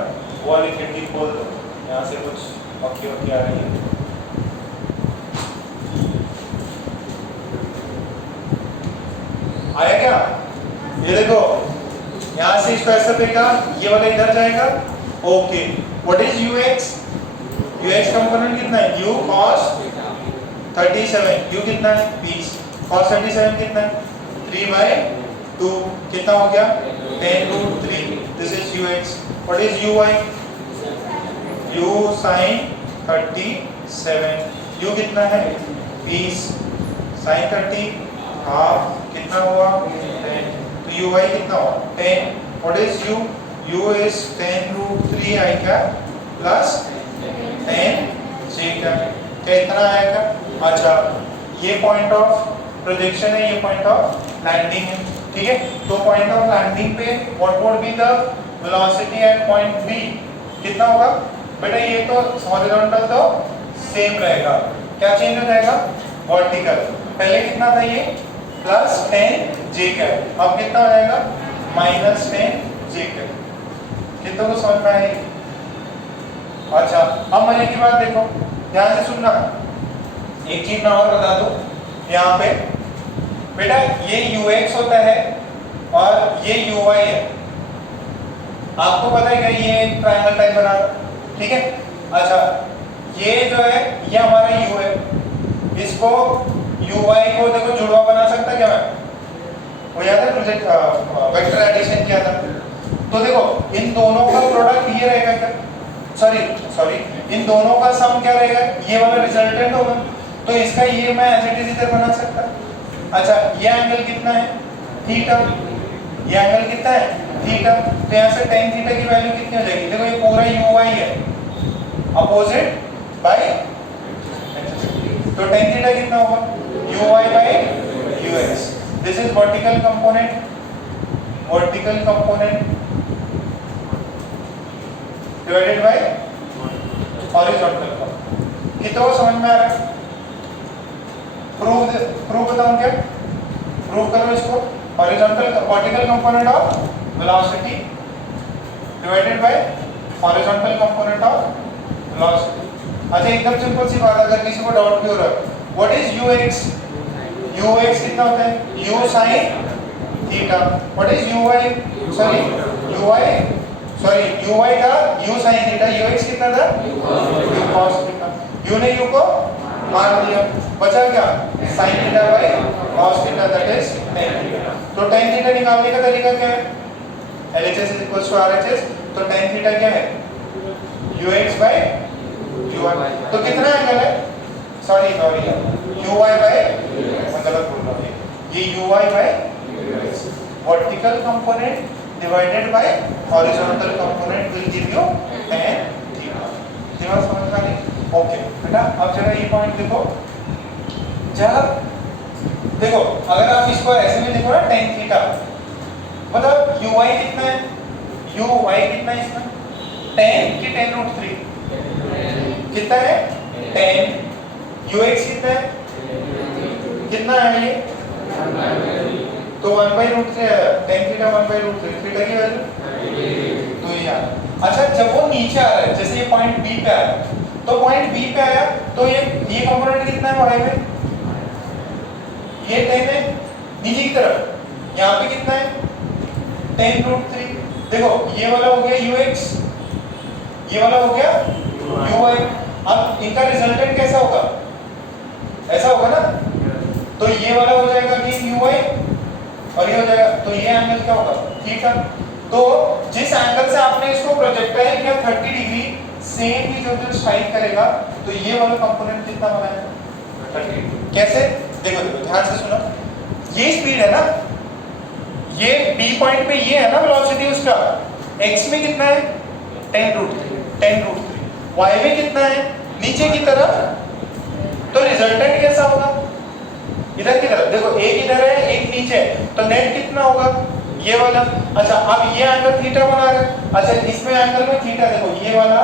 वो वाली खिड़की खोल दो, यहाँ से कुछ पक्की वक्की आ रही है। आया क्या? ये देखो यहाँ से इसको ऐसा देगा, ये वाला इधर जाएगा। Okay, what is UX? UX component कितना है? u cos 37, u कितना है? 20, cos 37 कितना है? 3/2, कितना हो गया? 10√3। This is ux। What is uy? u sin 37, u कितना है? 20, sin 30 हाफ, कितना हुआ? 10। तो uy कितना हुआ? 10। What is u? u is 10√3 i cap plus 10 j cap. क्या इतना आएगा? अच्छा, ये पॉइंट ऑफ प्रोजेक्शन है, ये पॉइंट ऑफ लैंडिंग है, ठीक है। तो पॉइंट ऑफ लैंडिंग पे what would be the velocity at point B? कितना होगा बेटा? ये तो हॉरिजॉन्टल तो सेम रहेगा, क्या चेंज हो जाएगा? वर्टिकल। पहले कितना था ये? प्लस 10 j कैप, अब कितना हो जाएगा? Minus 10 j cap. कितना को समझ में आएगी? अच्छा, अब मजे की बात देखो, ध्यान से सुनना। एक चीज मैं और बता दूं यहाँ पे बेटा, ये ux होता है और ये uy है। आपको पता है क्या? ये एक ट्रायंगल टाइप बना रहा, ठीक है। अच्छा, ये जो है ये हमारा u है, इसको uy को देखो जुड़वा बना सकता क्या मैं? वो याद है प्रोजेक्ट वेक्टर एडिशन किया था, तो देखो इन दोनों का प्रोडक्ट ये रहेगा क्या? सॉरी इन दोनों का सम क्या रहेगा? ये वाला रिजल्टेंट होगा, तो इसका ये मैं एज इट इज इधर बना सकता। अच्छा, ये एंगल कितना है? थीटा। ये एंगल कितना है? थीटा। तो यहाँ से tan थीटा की वैल्यू कितनी हो जाएगी? देखो ये पूरा uy है, अपोजिट बाय, तो vertical component divided by horizontal component. कितना समझ में आ रहा है? प्रूफ बताऊं क्या? प्रूफ करो इसको। Horizontal vertical component of velocity divided by horizontal component of velocity. अच्छा एकदम सिंपल सी बात, अगर किसी को डाउट भी हो रहा है, व्हाट इज ux? ux कितना होता है? u sin theta. What is uy? Sorry uy का u sin थीटा, ux कितना था? u cos theta. u ने u को मार दिया, बचा क्या? sin theta bye cos theta, that is tan theta. तो tan थीटा निकालने का तरीका क्या है? LHS = RHS। तो tan थीटा क्या है? ux by uy। तो कितना एंगल है? सॉरी uy बाय, मैं गलत बोल रहा हूँ, ये uy bye vertical component divided by horizontal component will give you tan theta. दिमाग समझ में आ रही? ओके बेटा, अब जरा ये पॉइंट देखो। जब देखो अगर आप इसको ऐसे भी देखो ना, tan थीटा मतलब uy कितना है? uy कितना है इसमें? tan की tan√3 कितना है? tan। ux कितना है? कितना है ये? तो 1/√3 है, tan थीटा 1/√3, थीटा की वैल्यू तो ये। अच्छा जब वो नीचे आ रहा है, जैसे ये पॉइंट बी पे आया, तो पॉइंट बी पे आया तो ये कंपोनेंट कितना है y में? ये tan है नीचे की तरफ, यहाँ पे कितना है? tan√3। देखो ये वाला हो गया ux, ये वाला हो गया uy। अब इनका रिजल्टेंट कैसा होगा? ऐसा होगा ना, तो ये वाला हो जाएगा कि uy और ये हो जाएगा, तो ये एंगल क्या होगा? थीटा। तो जिस एंगल से आपने इसको प्रोजेक्टाइल किया 30 डिग्री, सेम ही जो स्ट्राइक करेगा, तो ये वाला कंपोनेंट कितना बनाएगा? 30। कैसे? देखो ध्यान से सुनो, ये स्पीड है ना, ये बी पॉइंट पे ये है ना वेलोसिटी उसका, x में कितना है? tan√3। y में कितना है? नीचे की तरफ। तो रिजल्टेंट कैसा होगा? इधर की तरफ देखो, एक इधर है एक नीचे है, तो नेट कितना होगा? ये वाला। अच्छा अब ये एंगल थीटा बना रहे हैं, अच्छा इसमें एंगल में थीटा देखो, ये वाला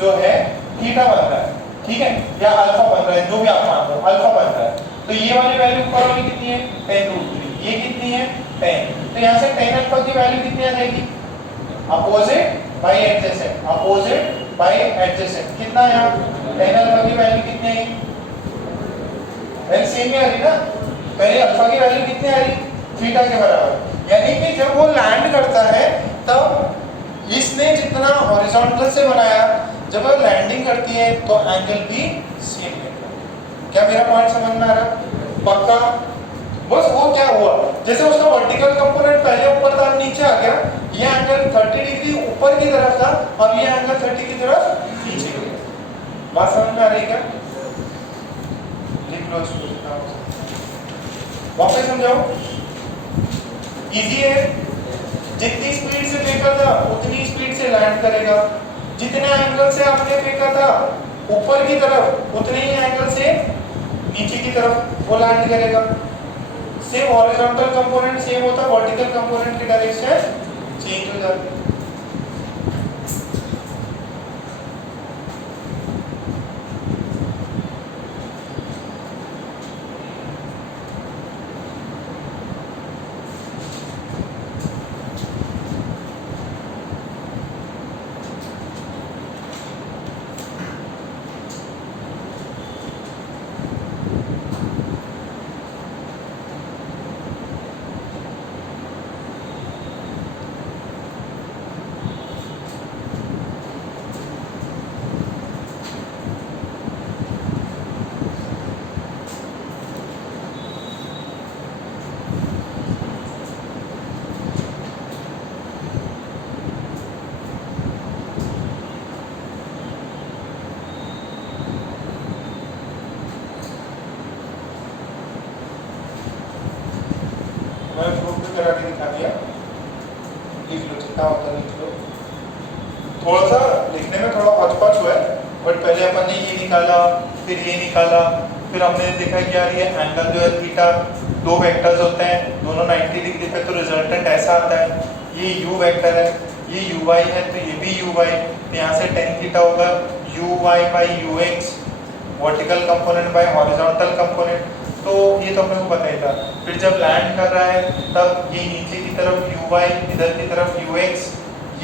जो है थीटा बन रहा है, ठीक है, या अल्फा बन रहा है, जो भी आप मान लो अल्फा बन रहा है। तो ये वाली वैल्यू ऊपर वाली कितनी है? tan√3। ये कितनी है? tan। तो यहाँ से tan अल्फा की वैल्यू कितनी आ जाएगी? Opposite bye adjacent, opposite bye adjacent. कितना है यहाँ? tan अल्फा की वैल्यू कितनी है? वैल्यू सेम ही आ रही ना, पहले अल्फा की वैल्यू कितनी आ रही? थीटा के बराबर। यानी कि जब वो लैंड करता है तब इसने जितना हॉरिजॉन्टल से बनाया, जब वो लैंडिंग करती है तो एंगल भी सेम लेता है। क्या मेरा पॉइंट समझ में आ रहा है? पक्का? बस वो क्या हुआ, जैसे उसका वर्टिकल कंपोनेंट पहले ऊपर था, नीचे आ गया, ये एंगल 30 डिग्री ऊपर की तरफ था और ये एंगल 30 की तरफ नीचे की तरफ। बात समझ में आ रही है क्या? लिख लो इसको, वापस समझाओ, इजी है। जितनी स्पीड से फेंका था उतनी स्पीड से लैंड करेगा, जितने एंगल से आपने फेंका था ऊपर की तरफ उतने ही एंगल से नीचे की तरफ वो लैंड करेगा। सेम हॉरिजॉन्टल कंपोनेंट सेम होता, वर्टिकल कंपोनेंट की डायरेक्शन चेंज हो जाती है। मैंने प्रूफ भी करा के दिखा दिया, लिख लो जितना होता है लिख लो। थोड़ा सा लिखने में थोड़ा हचपच हुआ है, बट पहले अपन ने ये निकाला, फिर ये निकाला, फिर हमने देखा कि यार ये एंगल जो है थीटा दो वेक्टर्स होते हैं, दोनों 90 डिग्री पे, तो रिजल्टेंट ऐसा आता है। ये u वेक्टर है, ये uy है, तो ये भी uy, तो यहाँ से tan थीटा होगा uy by ux, vertical component bye horizontal component. तो ये तो अपने को पता ही था। फिर जब लैंड कर रहा है तब ये नीचे की तरफ uy, इधर की तरफ ux,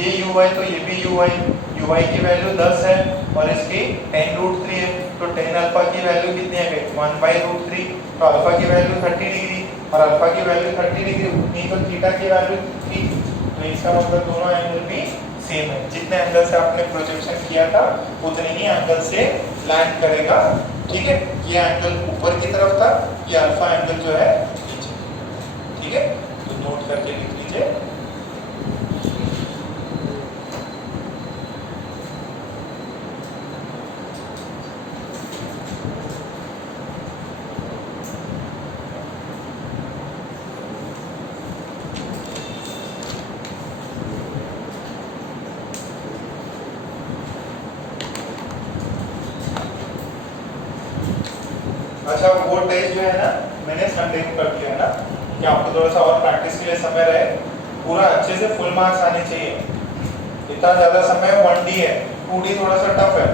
ये uy तो ये भी uy, uy की वैल्यू 10 है और इसकी tan√3 है, तो tan अल्फा की वैल्यू कितनी है गई 1/√3, तो अल्फा की वैल्यू 30 डिग्री और अल्फा की वैल्यू 30 डिग्री उतनी, तो थीटा की वैल्यू 3, तो इसका मतलब दोनों एंगल भी सेम है। जितने एंगल से आपने प्रोजेक्शन किया था उतने ही एंगल से लैंड करेगा। ठीक है, ये एंगल ऊपर की तरफ था, ये अल्फा एंगल जो है नीचे। ठीक है, तो नोट करके लिख लीजिए। अच्छा, वो टेस्ट जो है ना मैंने संडे को कर दिया है ना, कि आपको थोड़ा सा और प्रैक्टिस के लिए समय रहे, पूरा अच्छे से फुल मार्क्स आने चाहिए। इतना ज़्यादा समय 1D है, 2D थोड़ा सा टफ है,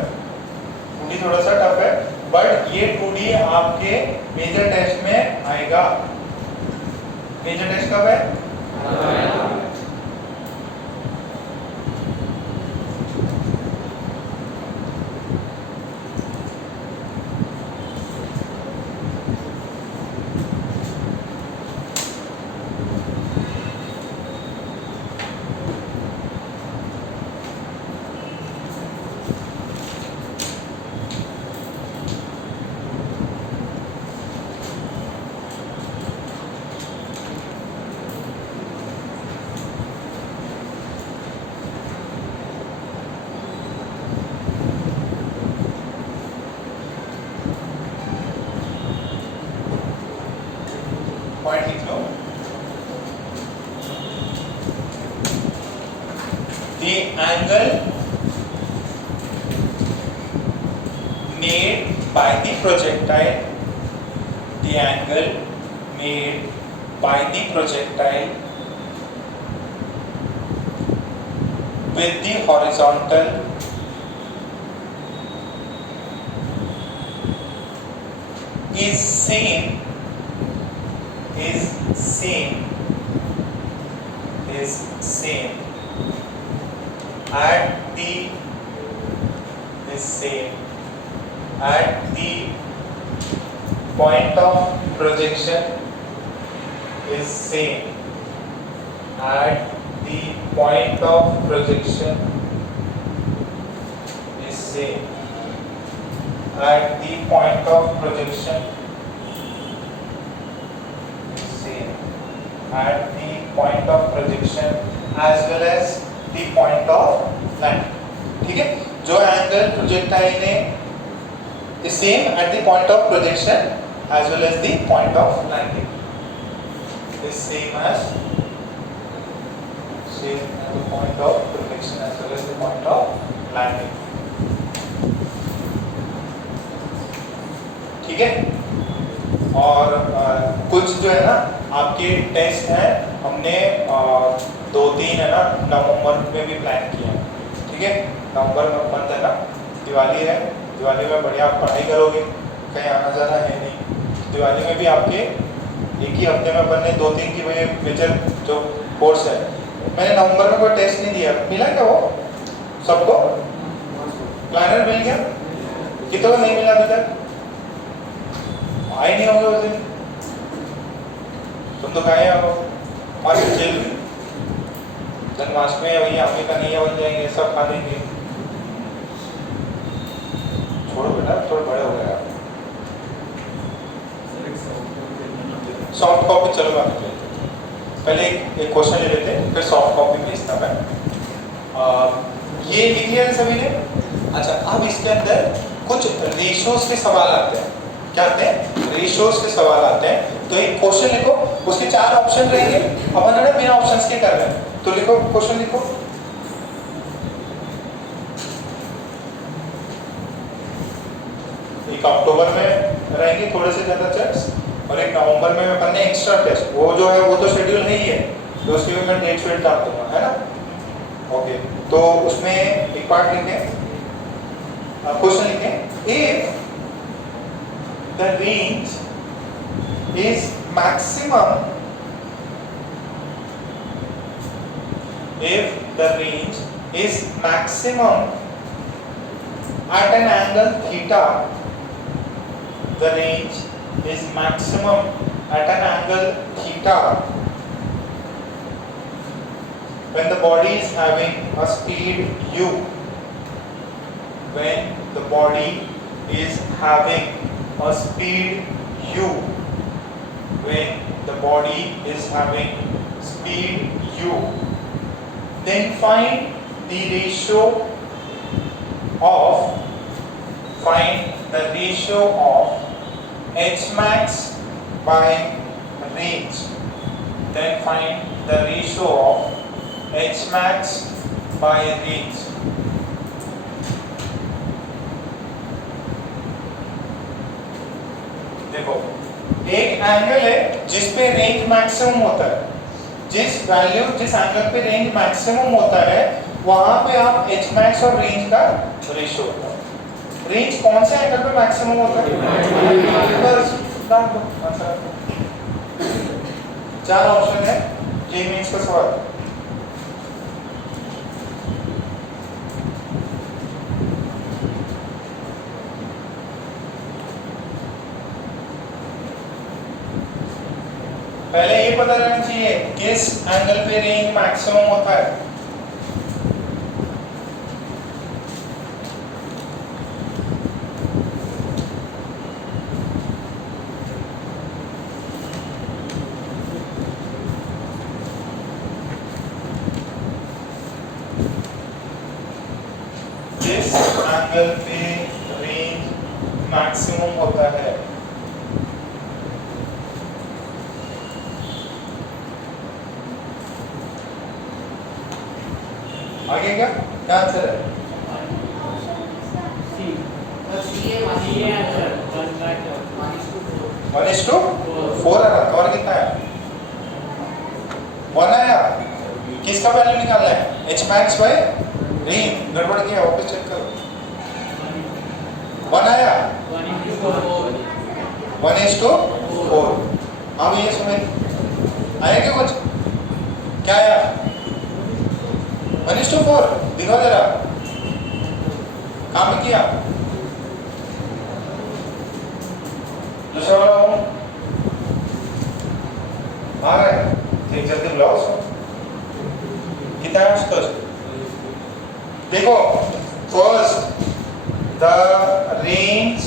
2D थोड़ा सा टफ है, बट ये 2D आपके मेजर टेस्ट में आएगा। मेजर टेस्ट कब है? पॉइंट लिख लो। The angle made by the projectile, the angle made by the projectile with the horizontal is same at the point of projection is same at the point of projection is same at the point of projection is same at the point of projection as well as the point of landing। ठीक है, जो angle projectile ने is same at the point of projection as well as the point of landing is same at the point of projection as well as the point of landing। ठीक है, और कुछ जो है ना आपके टेस्ट हैं, हमने 2-3 है ना नवंबर में भी प्लान किया है। ठीक है, नवंबर में मंथ है ना, दिवाली है, दिवाली में बढ़िया आप पढ़ाई करोगे, कहीं आना जाना है नहीं। दिवाली में भी आपके एक ही हफ्ते में अपन ने 2-3 की वजह मेजर जो कोर्स है, मैंने नवंबर में कोई टेस्ट नहीं दिया। मिला क्या वो सबको? प्लानर मिल गया? कितनों को नहीं मिला अभी तक? आए नहीं होंगे उस दिन, तुम तो खाए हो। और जन्माष्टमी है भैया, हमें का नहीं बन जाएंगे, सब खा देंगे। छोड़ो बेटा, थोड़ा बड़े हो गए आप। सॉफ्ट कॉपी चलो बात करते हैं, पहले एक क्वेश्चन ले लेते हैं, फिर सॉफ्ट कॉपी भेजता मैं। ये लिख लिया सभी ने? अच्छा, अब इसके अंदर कुछ रेशियोज के सवाल आते हैं। क्या आते हैं? रेशियोज के सवाल आते हैं। तो एक क्वेश्चन लिखो, उसके 4 ऑप्शन रहेंगे, अपन ने बिना ऑप्शंस के कर रहे हैं। तो लिखो, क्वेश्चन लिखो। एक अक्टूबर में रहेंगे थोड़े से ज्यादा चेक्स, और एक नवंबर में अपन ने एक्स्ट्रा टेस्ट, वो जो है वो तो शेड्यूल है ही है, तो उसकी भी मैं डेट शीट डाल दूंगा, है ना। ओके, तो उसमें एक पार्ट लिखें, क्वेश्चन लिखें, if the range is maximum, if the range is maximum at an angle theta, the range is maximum at an angle theta when the body is having a speed u, when the body is having a speed u, when the body is having speed u, then find the ratio of h max by range. Then find the ratio of h max by range. देखो, एक angle है जिस पे range maximum होता है, जिस angle पे range maximum होता है वहां पे आप एच मैक्स और रेंज का रेशियो होता है। रेंज कौन से एंगल पे मैक्सिमम होता है? बस चार ऑप्शन है, ये मींस का सवाल। पहले ये पता रहना चाहिए किस एंगल पे रेंज मैक्सिमम होता है। जिस एंगल पे रेंज मैक्सिमम होता है, आगे क्या आंसर है? वन इज टू फोर आ रहा, और कितना है? वन आया। किसका वैल्यू निकालना है? H max bye range. गड़बड़ किया, वापस चेक करो। वन आया, वन इज टू फोर। हम ये सुने आया क्या कुछ? क्या आया? 1:4 दिखाओ जरा, काम किया। दूसरा वाला आ रहा है, ठीक, जल्दी बुलाओ उसको। कितना है उसका? देखो, first the range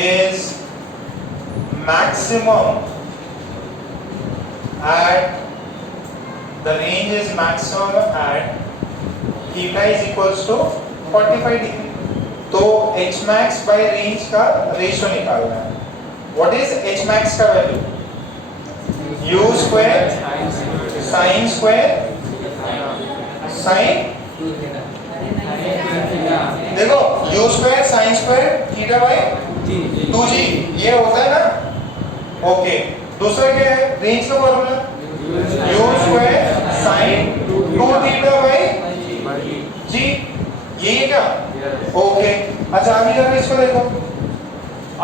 is maximum at the range is maximum at theta is equals to 45 degree। तो h max by range का रेशियो निकालना है। What is h max का value? u square sin square sin, देखो u square sin square theta by 2g, ये होता है ना। ओके, दूसरा क्या है? रेंज का formula u square sin 2 theta by g, ये क्या? ओके, अच्छा अभी जरा इसको देखो।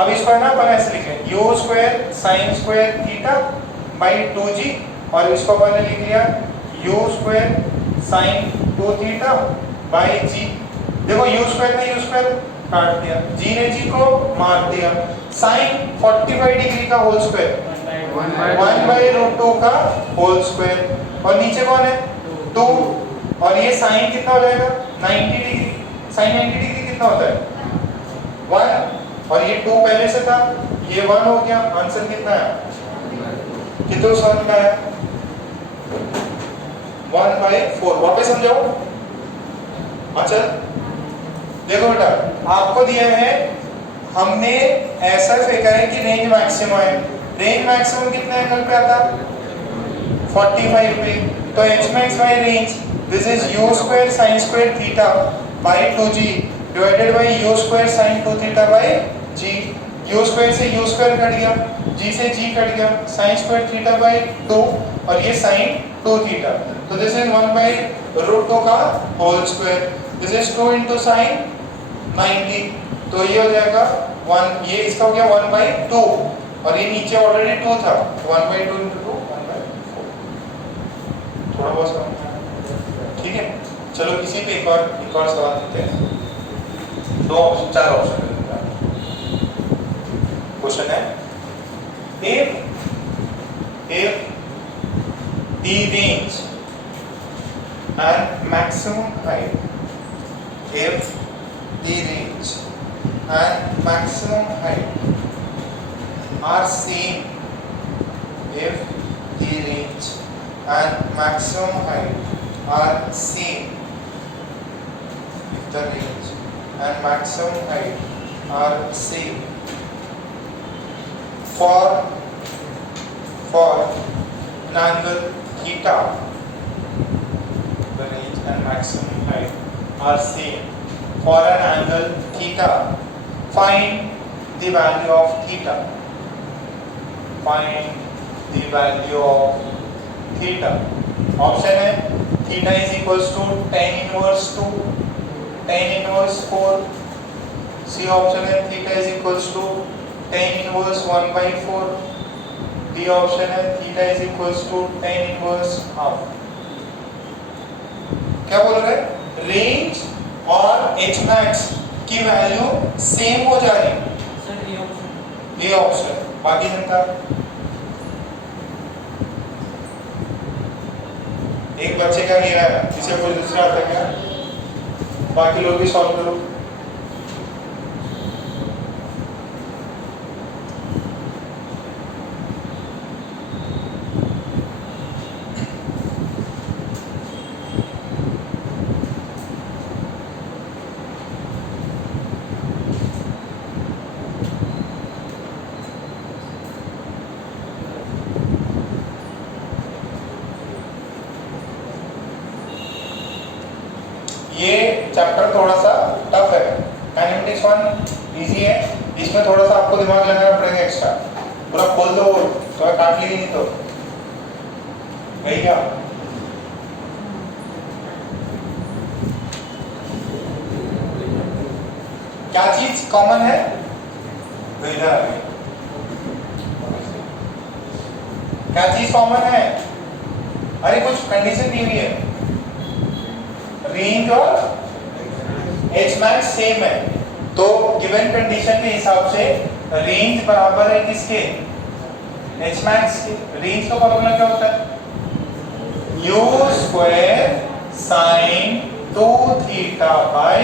अब इसको है ना अपन ऐसे लिखें, u square sin square theta by 2g, और इसको अपन ने लिख लिया u square sin 2 theta by g। देखो u square ने u square काट दिया, g ने g को मार दिया। sin 45 डिग्री का होल स्क्वायर 1/√2 का होल स्क्वायर, और नीचे कौन है? 2, और ये साइन कितना हो जाएगा? 90 डिग्री। साइन 90 डिग्री कितना होता है? 1, और ये 2 पहले से था, ये 1 हो गया। आंसर कितना है? कितना सॉल्व का है? 1/4। वापस समझाओ। अच्छा देखो बेटा, आपको दिया है, हमने ऐसा फेंका है कि रेंज मैक्सिमम है। रेंज मैक्सिमम कितने एंगल पे आता? 45 पे। तो h max by range, this is u square sin square theta by 2g divided by u square sin 2 theta by g। u square से u स्क्वायर कट गया, g से g cut गया, sin square theta by 2 और ये sin 2 theta, तो this is 1 बाय root 2 का whole square, this is 2 into sin 90, तो ये हो जाएगा 1, ये इसका हो गया 1 बाय 2 और ये नीचे ऑलरेडी 2 था, 1 बाय 2 into 2 1 बाय 4, थोड़ा बहुत समझ, ठीक है। चलो इसी पे एक और सवाल देते हैं, 4 ऑप्शन है। क्वेश्चन है, if the range and maximum height, if the range and maximum height are same, if the range and maximum height are same, if the range and maximum height are same for an angle theta, the range and maximum height are same for an angle theta, find the value of theta, find the value of theta। Option है theta is equals to tan inverse 2, tan inverse 4, C option है theta is equals to tan inverse 1 by 4, D option है theta is equals to tan inverse half. क्या बोल रहे हैं, range और h max की value same हो जा रही, ये ऑप्शन, बाकी जनता एक बच्चे का नहीं आया, किसी को दूसरा आता क्या, बाकी लोग भी सॉल्व करो। ये चैप्टर थोड़ा सा टफ है, काइनेमेटिक्स 1 इजी है, इसमें थोड़ा सा आपको दिमाग लगाना पड़ेगा एक्स्ट्रा, पूरा खोल दो तो काट ली नहीं तो भैया। क्या चीज कॉमन है, इधर क्या चीज कॉमन है, अरे कुछ कंडीशन दी हुई है, रेंज और h max सेम है, तो गिवन कंडीशन के हिसाब से रेंज बराबर है किसके, h max के। रेंज का फॉर्मूला क्या होता है, u square sin 2 theta by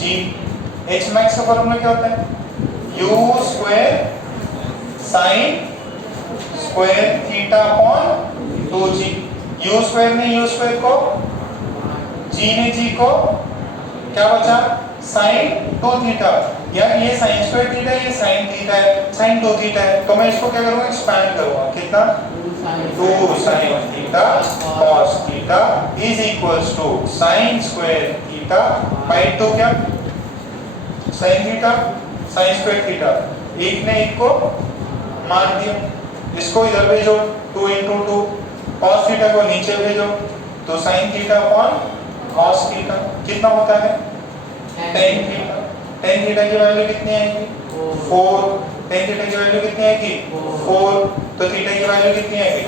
g, h max का फॉर्मूला क्या होता है, u square sin square theta upon 2g, u square ने u स्क्वायर को, g ने g को, क्या बचा sin 2 थीटा, यार ये sin स्क्वायर थीटा है, ये sin थीटा है, sin 2 थीटा है, तो मैं इसको क्या करूंगा, एक्सपैंड करूंगा, कितना 2 sin theta cos theta is equals to sin square theta by 2, क्या sin theta sin square theta, एक ने एक को मान दिया, इसको इधर भेजो 2 into 2, cos थीटा को नीचे भेजो तो sin theta upon cos theta कितना होता है, tan थीटा, tan थीटा की वैल्यू कितनी आएगी 4, tan थीटा की वैल्यू कितनी आएगी 4, तो थीटा की वैल्यू कितनी आएगी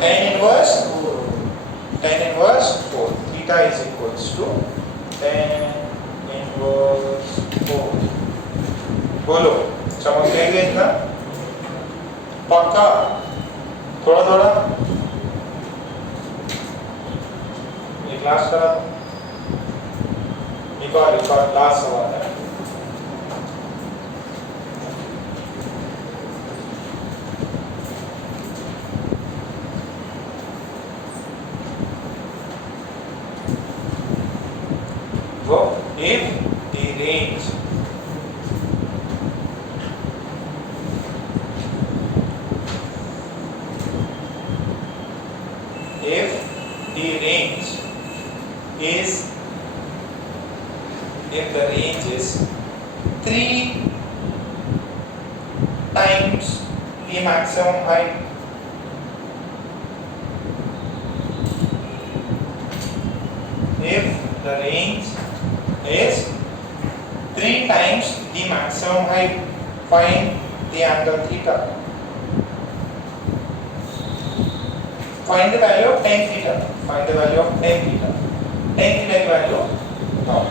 tan inverse 4, theta is equals to tan inverse 4। बोलो समझ गए इतना, पक्का, थोड़ा थोड़ा ये क्लास करा, एक और लास्ट सवाल है, वो if the range is maximum height if the range is 3 times the maximum height, find the angle theta. Find the value of tan theta. Find the value of tan theta. Tan theta की value now.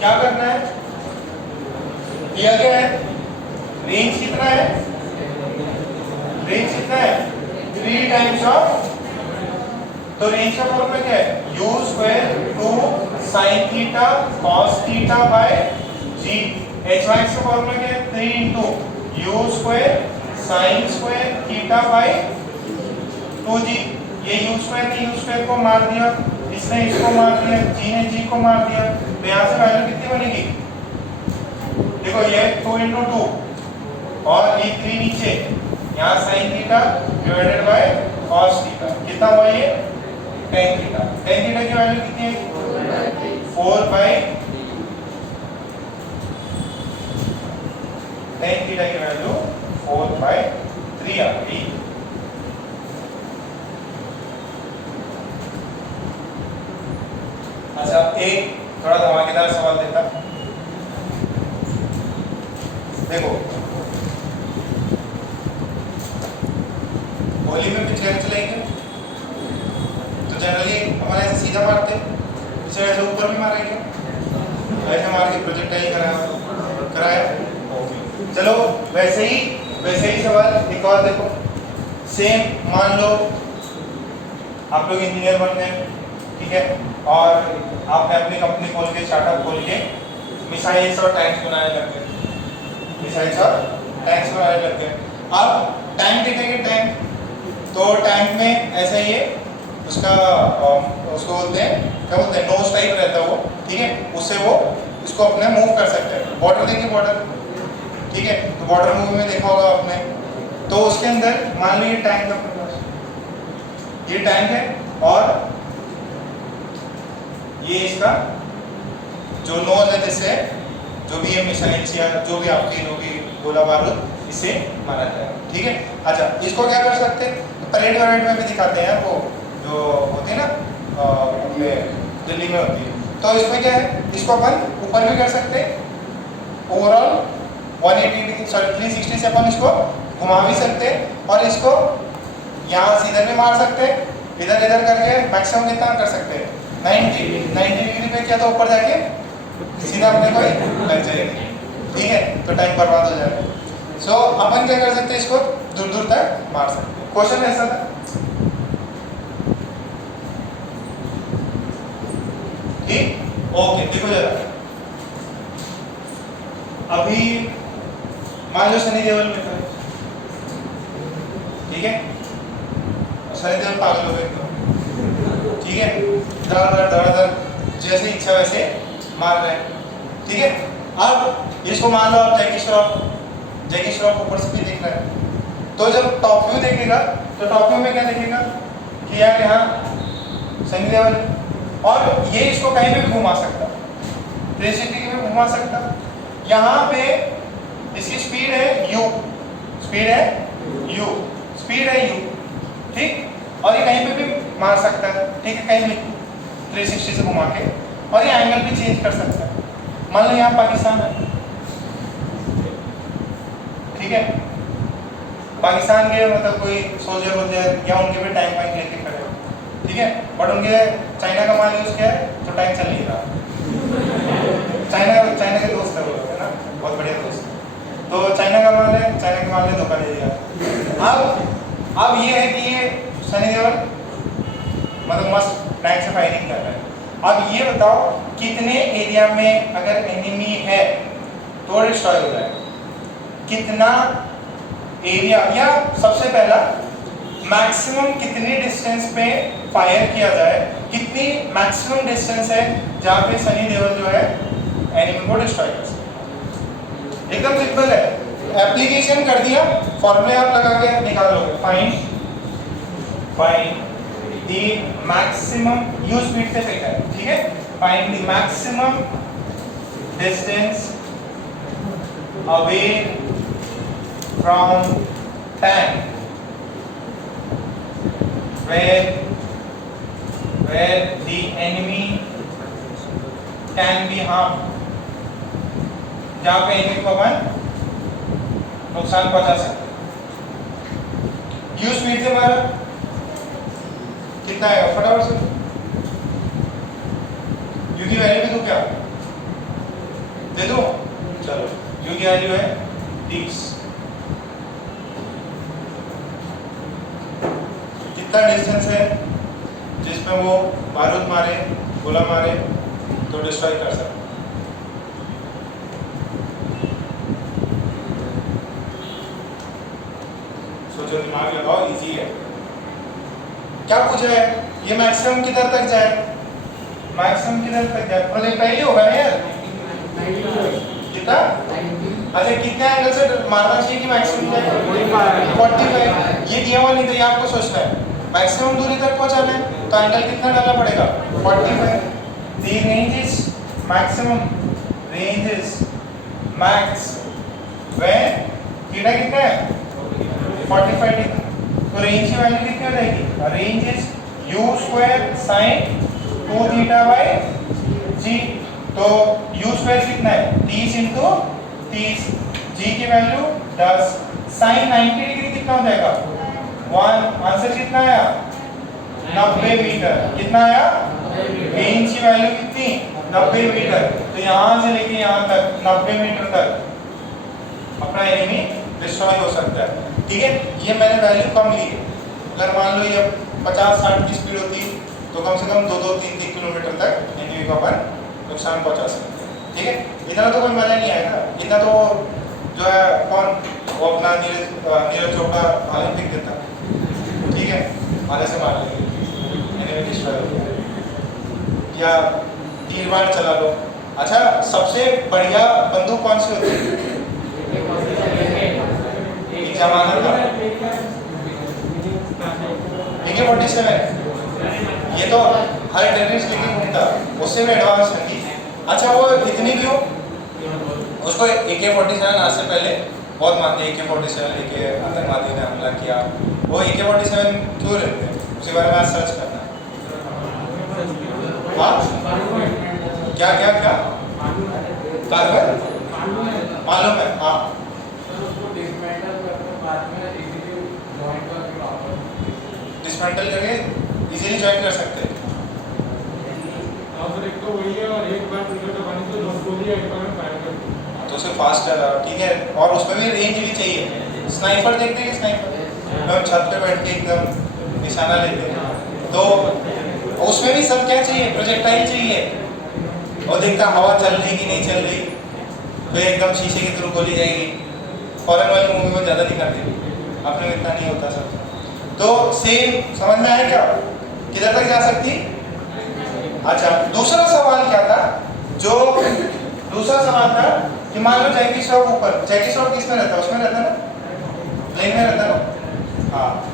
क्या करना है? दिया गया है range कितना है? Range कितना है? 3 टाइम्स ऑफ, तो रेंज का फॉर्मूला क्या है? u square 2 sin theta cos theta by g। h max का फॉर्मूला क्या है? 3 into u square sin square theta bye 2g। ये u स्क्वायर ने u स्क्वायर को मार दिया, इसने इसको मार दिया, g ने g को मार दिया, तो यहाँ से वैल्यू कितनी बनेगी? देखो ये 2 into 2 और ये 3 नीचे, यहाँ sin theta divided by cos theta, कितना हुआ ये? tan theta. tan थीटा की वैल्यू कितनी है? 4 बाय, tan थीटा की वैल्यू 4 बाय 3 आ गई। अच्छा, एक थोड़ा धमाकेदार सवाल देता, देखो होली में पिछले चलेंगे तो जनरली हमारे ऐसे सीधा मारते, पीछे ऐसे ऊपर भी मारेंगे, ऐसे मार के प्रोजेक्टाइल कराया। चलो वैसे ही सवाल एक और देखो, सेम मान लो आप लोग इंजीनियर बन गए, ठीक है, और आपने अपनी कंपनी खोल के, स्टार्टअप खोल के मिसाइल्स और टैंक्स बनाने लग गए, मिसाइल्स और टैंक्स बनाने लग गए। अब टैंक देखेंगे, टैंक, तो टैंक में ऐसा ही है, उसका उसको बोलते हैं, क्या बोलते हैं, नोज टाइप रहता है वो, ठीक है, उससे वो इसको अपने मूव कर सकते हैं। बॉर्डर देखिए, बॉर्डर, ठीक है, तो बॉर्डर मूवी में देखा होगा आपने, तो उसके अंदर मान लीजिए टैंक है अपने पास, ये टैंक है और ये इसका जो नोज है, जिससे जो भी ये मिसाइल्स या जो भी आपकी जो भी गोला बारूद इससे मारा जाए, ठीक है। अच्छा, इसको क्या कर सकते हैं? परेड वरेड में भी दिखाते हैं, वो जो होती है ना अपने दिल्ली में होती है, तो इसमें क्या है, इसको अपन ऊपर भी कर सकते हैं, ओवरऑल 360 से अपन इसको घुमा भी सकते हैं, और इसको यहाँ से इधर भी मार सकते हैं, इधर इधर करके मैक्सिमम कितना कर सकते हैं? 90 डिग्री पे किया तो ऊपर जाके सीधा अपने को लग जाएगी, ठीक है, तो टाइम बर्बाद हो जाएगा। सो अपन क्या कर सकते हैं, इसको दूर दूर तक मार सकते हैं। क्वेश्चन ऐसा था, ठीक, ओके, देखो जरा, अभी मान लो सनी देओल में था, ठीक है, सनी देओल पागल हो गए, ठीक है, धड़ जैसे इच्छा वैसे मार रहे हैं, ठीक है। अब इसको मान लो आप जैकी श्रॉफ ऊपर से भी देख रहे हैं, तो जब टॉप व्यू देखेगा तो टॉप व्यू में क्या देखेगा कि यार यहाँ सनी देओल है, और ये इसको कहीं पे भी घुमा सकता, 360 में घुमा सकता। यहाँ पे इसकी स्पीड है u, स्पीड है u, स्पीड है u, ठीक, और ये कहीं पे भी मार सकता है, ठीक है, कहीं भी 360 से घुमा के, और ये एंगल भी चेंज कर सकता है। मान लो यहाँ पाकिस्तान है, ठीक है, पाकिस्तान के मतलब कोई सोल्जर होते हैं या उनके भी टैंक वैंक लेके खड़े हो, ठीक है, बट उनके चाइना का माल यूज किया है तो टैंक चल नहीं रहा। चाइना के दोस्त है वो लोग, है ना, बहुत बढ़िया दोस्त। तो चाइना का माल है, चाइना के माल ने धोखा दे दिया। अब ये है कि ये सनी देओल मतलब मस्त टैंक से फायरिंग कर रहा है। अब ये बताओ कितने एरिया में अगर एनिमी है तो डिस्ट्रॉय हो जाएगा, कितना एरिया, या सबसे पहला मैक्सिमम कितनी डिस्टेंस पे फायर किया जाए, कितनी मैक्सिमम डिस्टेंस है जहाँ पे सनी देओल जो है एनिमी को डिस्ट्रॉय कर सकते। एकदम सिंपल है, एप्लीकेशन कर दिया, फॉर्मूले आप लगा के निकालोगे, find the maximum, you speed से फेंका है, ठीक है, find the maximum distance away from tank where the enemy can be harmed, जहाँ पे एनिमी को अपन नुकसान पहुंचा सकते। यू स्पीड से मारा कितना आएगा फटाफट से, यू की वैल्यू भी दूं क्या, दे दूं, चलो यू की वैल्यू है 30। कितना डिस्टेंस है जिसमें वो बारूद मारे, गोला मारे तो डिस्ट्रॉय कर सकते। सोचो, दिमाग लगाओ, इजी है। क्या पूछा है, ये मैक्सिमम किधर तक जाए, मैक्सिमम किधर तक जाए, प्रोजेक्टाइल ही होगा ना यार, कितना, अच्छा कितने एंगल से मारना चाहिए कि मैक्सिमम जाए, 45। ये दिया हुआ नहीं तो ये आपको सोचना है, मैक्सिमम दूरी तक पहुंचाना है तो एंगल कितना डालना पड़ेगा, 45। The range is maximum, range is max when theta कितना है 45 डिग्री, तो रेंज की वैल्यू कितनी हो जाएगी, range is u square sin 2 theta by g, तो u स्क्वायर कितना है 30 इंटू 30, g की वैल्यू 10, sin 90 डिग्री कितना हो जाएगा 1, आंसर कितना आया 90 मीटर, कितना आया, रेंज की वैल्यू कितनी 90 मीटर, तो यहाँ से लेके यहाँ तक 90 मीटर तक अपना एनिमी डिस्ट्रॉय हो सकता है, ठीक है। ये मैंने वैल्यू कम ली है, अगर मान लो ये 50-60 की स्पीड होती तो कम से कम 2-3 किलोमीटर तक एनिमी को अपन नुकसान पहुंचा सकते हैं, ठीक है। इतना तो कोई मजा नहीं आएगा, इतना तो जो है कौन, वो अपना नीरज चोपड़ा भाले फेंक देता, ठीक है, भाले से मार लेंगे एनिमी डिस्ट्रॉय हो गया, या तीर बार चला लो। अच्छा, सबसे बढ़िया बंदूक कौन सी होती है जमाना का, AK-47, ये तो हर टेररिस्ट लेके घूमता, उससे भी एडवांस होगी। अच्छा, वो इतनी क्यों, उसको AK-47 आज से पहले बहुत मानते हैं, AK-47 लेके आतंकवादी ने हमला किया, वो AK-47 क्यों लेते हैं, उसी बारे में आज सर्च करना है। हाँ, क्या क्या क्या कार्बन मालूम है, हाँ, डिसमेंटल करके इजीली ज्वाइन कर सकते हैं। तो उसे फास्ट है, ठीक है, और उसमें भी रेंज भी चाहिए। स्नाइपर देखते हैं, स्नाइपर हम छत पे बैठ के एकदम निशाना लेते हैं, तो उसमें भी सब क्या चाहिए, प्रोजेक्टाइल चाहिए, और देखता हवा चल रही कि नहीं चल रही, तो एकदम शीशे के थ्रू गोली जाएगी। फॉरेन वाली मूवी में ज़्यादा दिखाते हैं, अपने में इतना नहीं होता सब। तो सेम समझ में आया क्या, किधर तक जा सकती। अच्छा, दूसरा सवाल क्या था, जो दूसरा सवाल था कि मान लो जैकी श्रॉफ ऊपर, जैकी श्रॉफ किस में रहता है, उसमें रहता है ना, प्लेन में रहता है ना,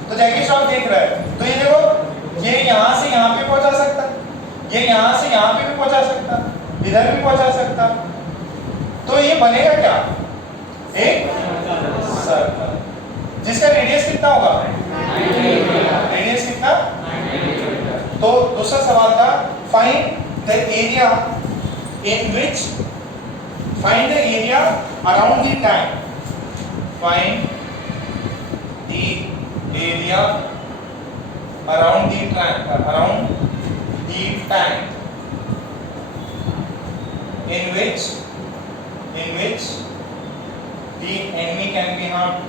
तो जैकी श्रॉफ देख रहा है, तो ये देखो ये यहाँ से यहाँ पे पहुंचा सकता, ये यहाँ से यहाँ पे भी पहुंचा सकता, इधर भी पहुंचा सकता, तो ये बनेगा क्या? एक सर्कल जिसका रेडियस कितना होगा? रेडियस कितना? तो दूसरा सवाल था find the area in which, find the area around the tank, find the area around the tank, around the tank in which the enemy can be harmed,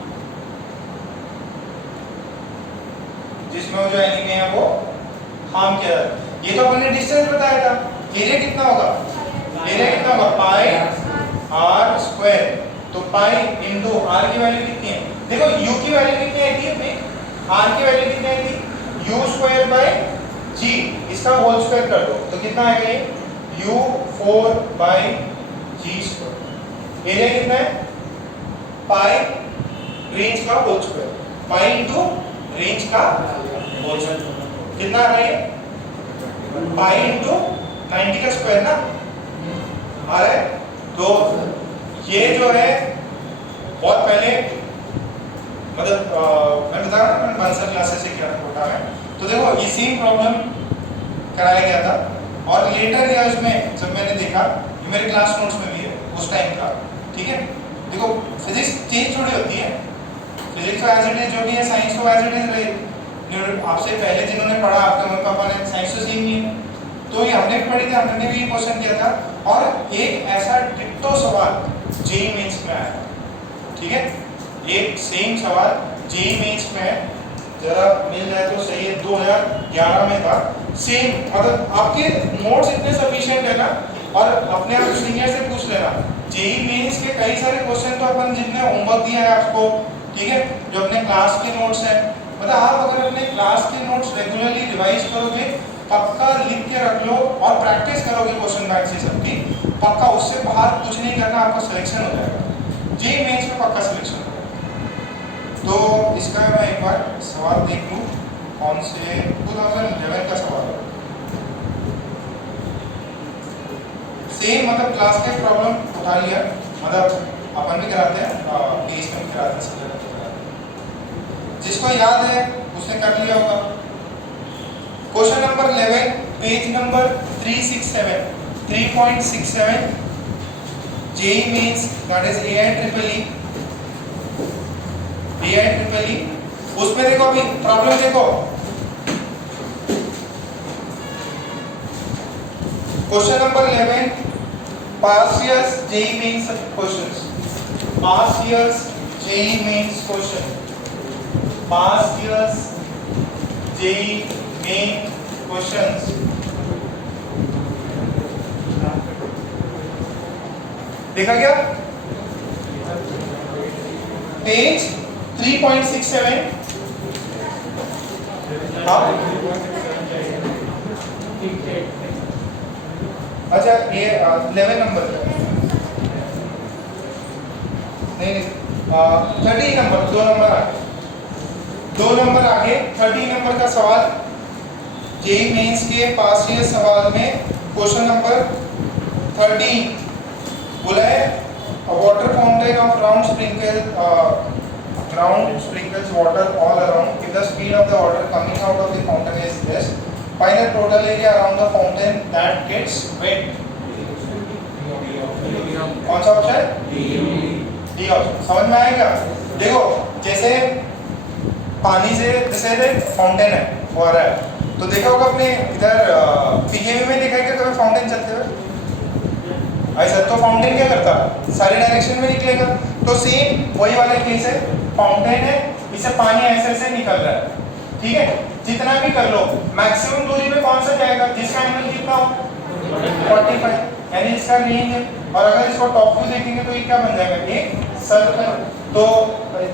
जिसमें जो एनिमी है वो हार्म किया जाता है। ये तो अपन ने डिस्टेंस बताया था, एरिया कितना होगा? एरिया कितना होगा? पाई आर स्क्वायर, तो पाई इंटू आर की वैल्यू कितनी है? देखो u की वैल्यू कितनी आई थी अपनी, r की वैल्यू कितनी आई थी? u स्क्वायर बाय g, इसका होल स्क्वायर कर दो तो कितना आएगा ये? u 4 by g square. Area कितना है? पाई रेंज का whole square, pi into range का होल स्क्वायर, कितना आ रहा है? पाई इंटू 90 का स्क्वायर ना आ रहा है। तो ये जो है बहुत पहले मतलब मैं बता रहा हूँ, मैंने 1 क्लासेस से किया था कोटा में, तो देखो ये सेम प्रॉब्लम कराया गया था और लेटर या उसमें जब मैंने देखा, मेरे क्लास नोट्स में भी है उस टाइम का, ठीक है। देखो फिजिक्स चेंज थोड़ी होती है, फिजिक्स तो एज इट इज जो भी है, साइंस तो एज इट इज रही। आपसे पहले जिन्होंने पढ़ा, आपके मम्मी पापा ने, साइंस तो सेम ही है, तो ये हमने भी पढ़ी थी, हमने भी क्वेश्चन किया था और एक ऐसा डिट्टो सवाल जेईई मेंस में आया, ठीक है। एक सेम सवाल जेईई मेंस में जरा मिल जाए तो सही है, 2011 में था सेम, मतलब आपके नोट्स इतने सफिशिएंट है ना, और अपने आप सीनियर से पूछ लेना। जेईई मेंस के कई सारे क्वेश्चन तो अपन जितने होमवर्क दिया है आपको, ठीक है, जो अपने क्लास के नोट्स हैं, मतलब आप अगर अपने क्लास के नोट्स रेगुलरली रिवाइज करोगे, पक्का लिख के रख लो और प्रैक्टिस करोगे क्वेश्चन बैंक से सबकी, पक्का उससे बाहर कुछ नहीं करना, आपका सिलेक्शन हो जाएगा, जेईई मेंस में पक्का सिलेक्शन हो जाएगा। तो इसका मैं एक बार सवाल देख लूँ, कौन से 2011 का सवाल है, सेम मतलब क्लास के प्रॉब्लम उठा लिया, मतलब अपन भी कराते हैं, पेज में भी कराते हैं, सब जगह कराते हैं, जिसको याद है उसने कर लिया होगा। Question number 11, page number 367 JEE Mains, that is AIEEE, उसमें देखो अभी प्रॉब्लम देखो, question number 11, past years JEE mains questions, past years JEE mains question, past years JEE main questions, देखा क्या? पेज 3.67, हाँ अच्छा ये 11 नंबर नहीं 13 नंबर, 2 नंबर आगे 13 नंबर का सवाल जेईई मेंस के पास ईयर सवाल में क्वेश्चन नंबर 13 बोला है water fountain of ground sprinkles water all around if the speed of the water coming out of the fountain is this, find the total area around the fountain that gets wet। कौन सा option? D option. समझ में आएगा? देखो जैसे पानी से, जैसे फाउंटेन है वो आ रहा है, तो देखा होगा अपने इधर पीकेवी में देखा है कि कभी फाउंटेन चलते हुए ऐसा, तो फाउंटेन क्या करता? सारे डायरेक्शन में निकलेगा, तो सेम वही वाला केस है, फाउंटेन है, इससे पानी ऐसे ऐसे निकल रहा है, ठीक है, जितना भी कर लो मैक्सिमम दूरी पे कौन सा जाएगा जिसका एंगल कितना हो? 45, यानी इसका रेंज है। और अगर इसको टॉप व्यू देखेंगे तो ये क्या बन जाएगा? एक सर्कल। तो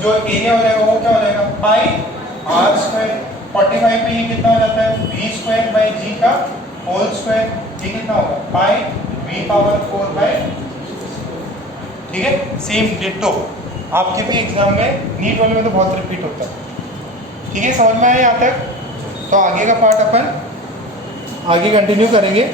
जो एरिया हो जाएगा वो क्या हो जाएगा? पाई आर स्क्वायर, 45 पे ये कितना हो जाता है? v स्क्वायर बाई g का होल स्क्वायर, ये कितना होगा? पाई v पावर 4 बाई, ठीक है, सेम डिट्टो आपके भी एग्जाम में, नीट वाले में तो बहुत रिपीट होता है, ठीक है, समझ में आया यहाँ तक? तो आगे का पार्ट अपन आगे कंटिन्यू करेंगे।